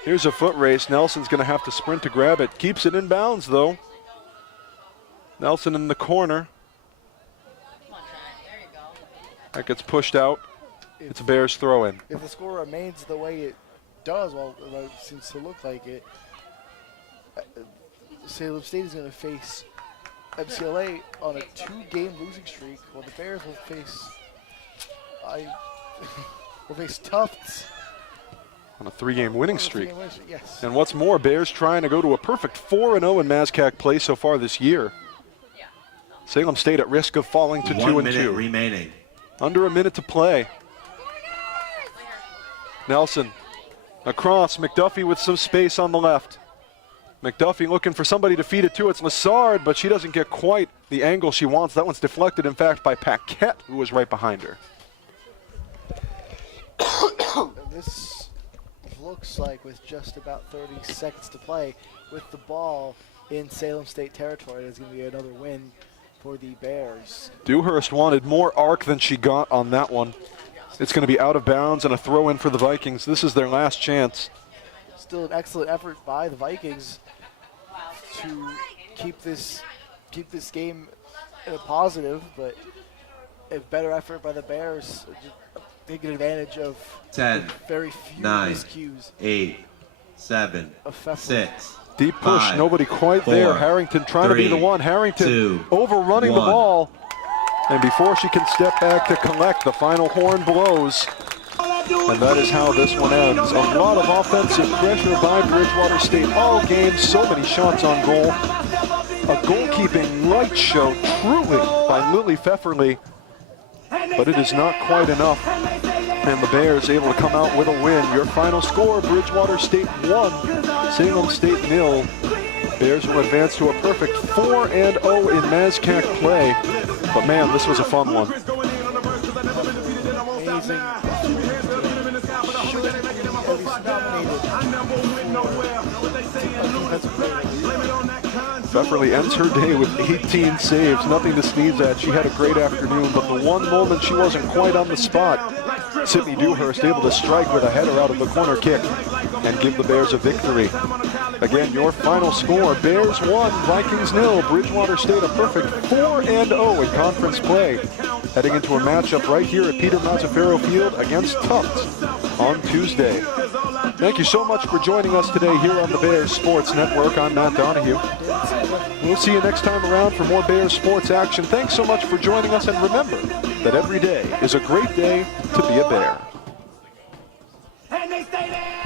Here's a foot race. Nelson's going to have to sprint to grab it. Keeps it in bounds, though. Nelson in the corner. That gets pushed out. It's a Bears throw-in. If the score remains the way it does, well, it seems to look like it, Salem State is going to face MCLA on a 2-game losing streak, while the Bears will face Tufts on a 3-game winning streak. Yes. And what's more, Bears trying to go to a perfect 4-0 in MASCAC play so far this year. Salem State at risk of falling to 2-2. 1 minute remaining. Under a minute to play. Nelson across. McDuffie with some space on the left. McDuffie looking for somebody to feed it to. It's Lassard, but she doesn't get quite the angle she wants. That one's deflected, in fact, by Paquette, who was right behind her. This looks like, with just about 30 seconds to play, with the ball in Salem State territory, there's going to be another win for the Bears. Dewhurst wanted more arc than she got on that one. It's going to be out of bounds and a throw in for the Vikings. This is their last chance. Still an excellent effort by the Vikings to keep this game in a positive, but a better effort by the Bears, taking advantage of 10, very few 9, miscues. 8, 7, 6. Deep push, 5, nobody quite 4, there. Harrington trying 3, to be the one. Harrington 2, overrunning the 1. ball. And before she can step back to collect, the final horn blows. And that is how this one ends. A lot of offensive pressure by Bridgewater State all game. So many shots on goal. A goalkeeping light show, truly, by Lily Pfefferly. But it is not quite enough. And the Bears able to come out with a win. Your final score, Bridgewater State 1, Salem State 0. Bears will advance to a perfect 4-0 in MASCAC play. But man, this was a fun one. Amazing. Pfefferly ends her day with 18 saves, nothing to sneeze at. She had a great afternoon, but the one moment she wasn't quite on the spot, Sydney Dewhurst able to strike with a header out of the corner kick and give the Bears a victory. Again, your final score, Bears 1, Vikings 0, Bridgewater State a perfect 4-0 in conference play. Heading into a matchup right here at Peter Mazzaferro Field against Tufts on Tuesday. Thank you so much for joining us today here on the Bears Sports Network. I'm Matt Donahue. We'll see you next time around for more Bears sports action. Thanks so much for joining us, and remember that every day is a great day to be a Bear. And they stay there.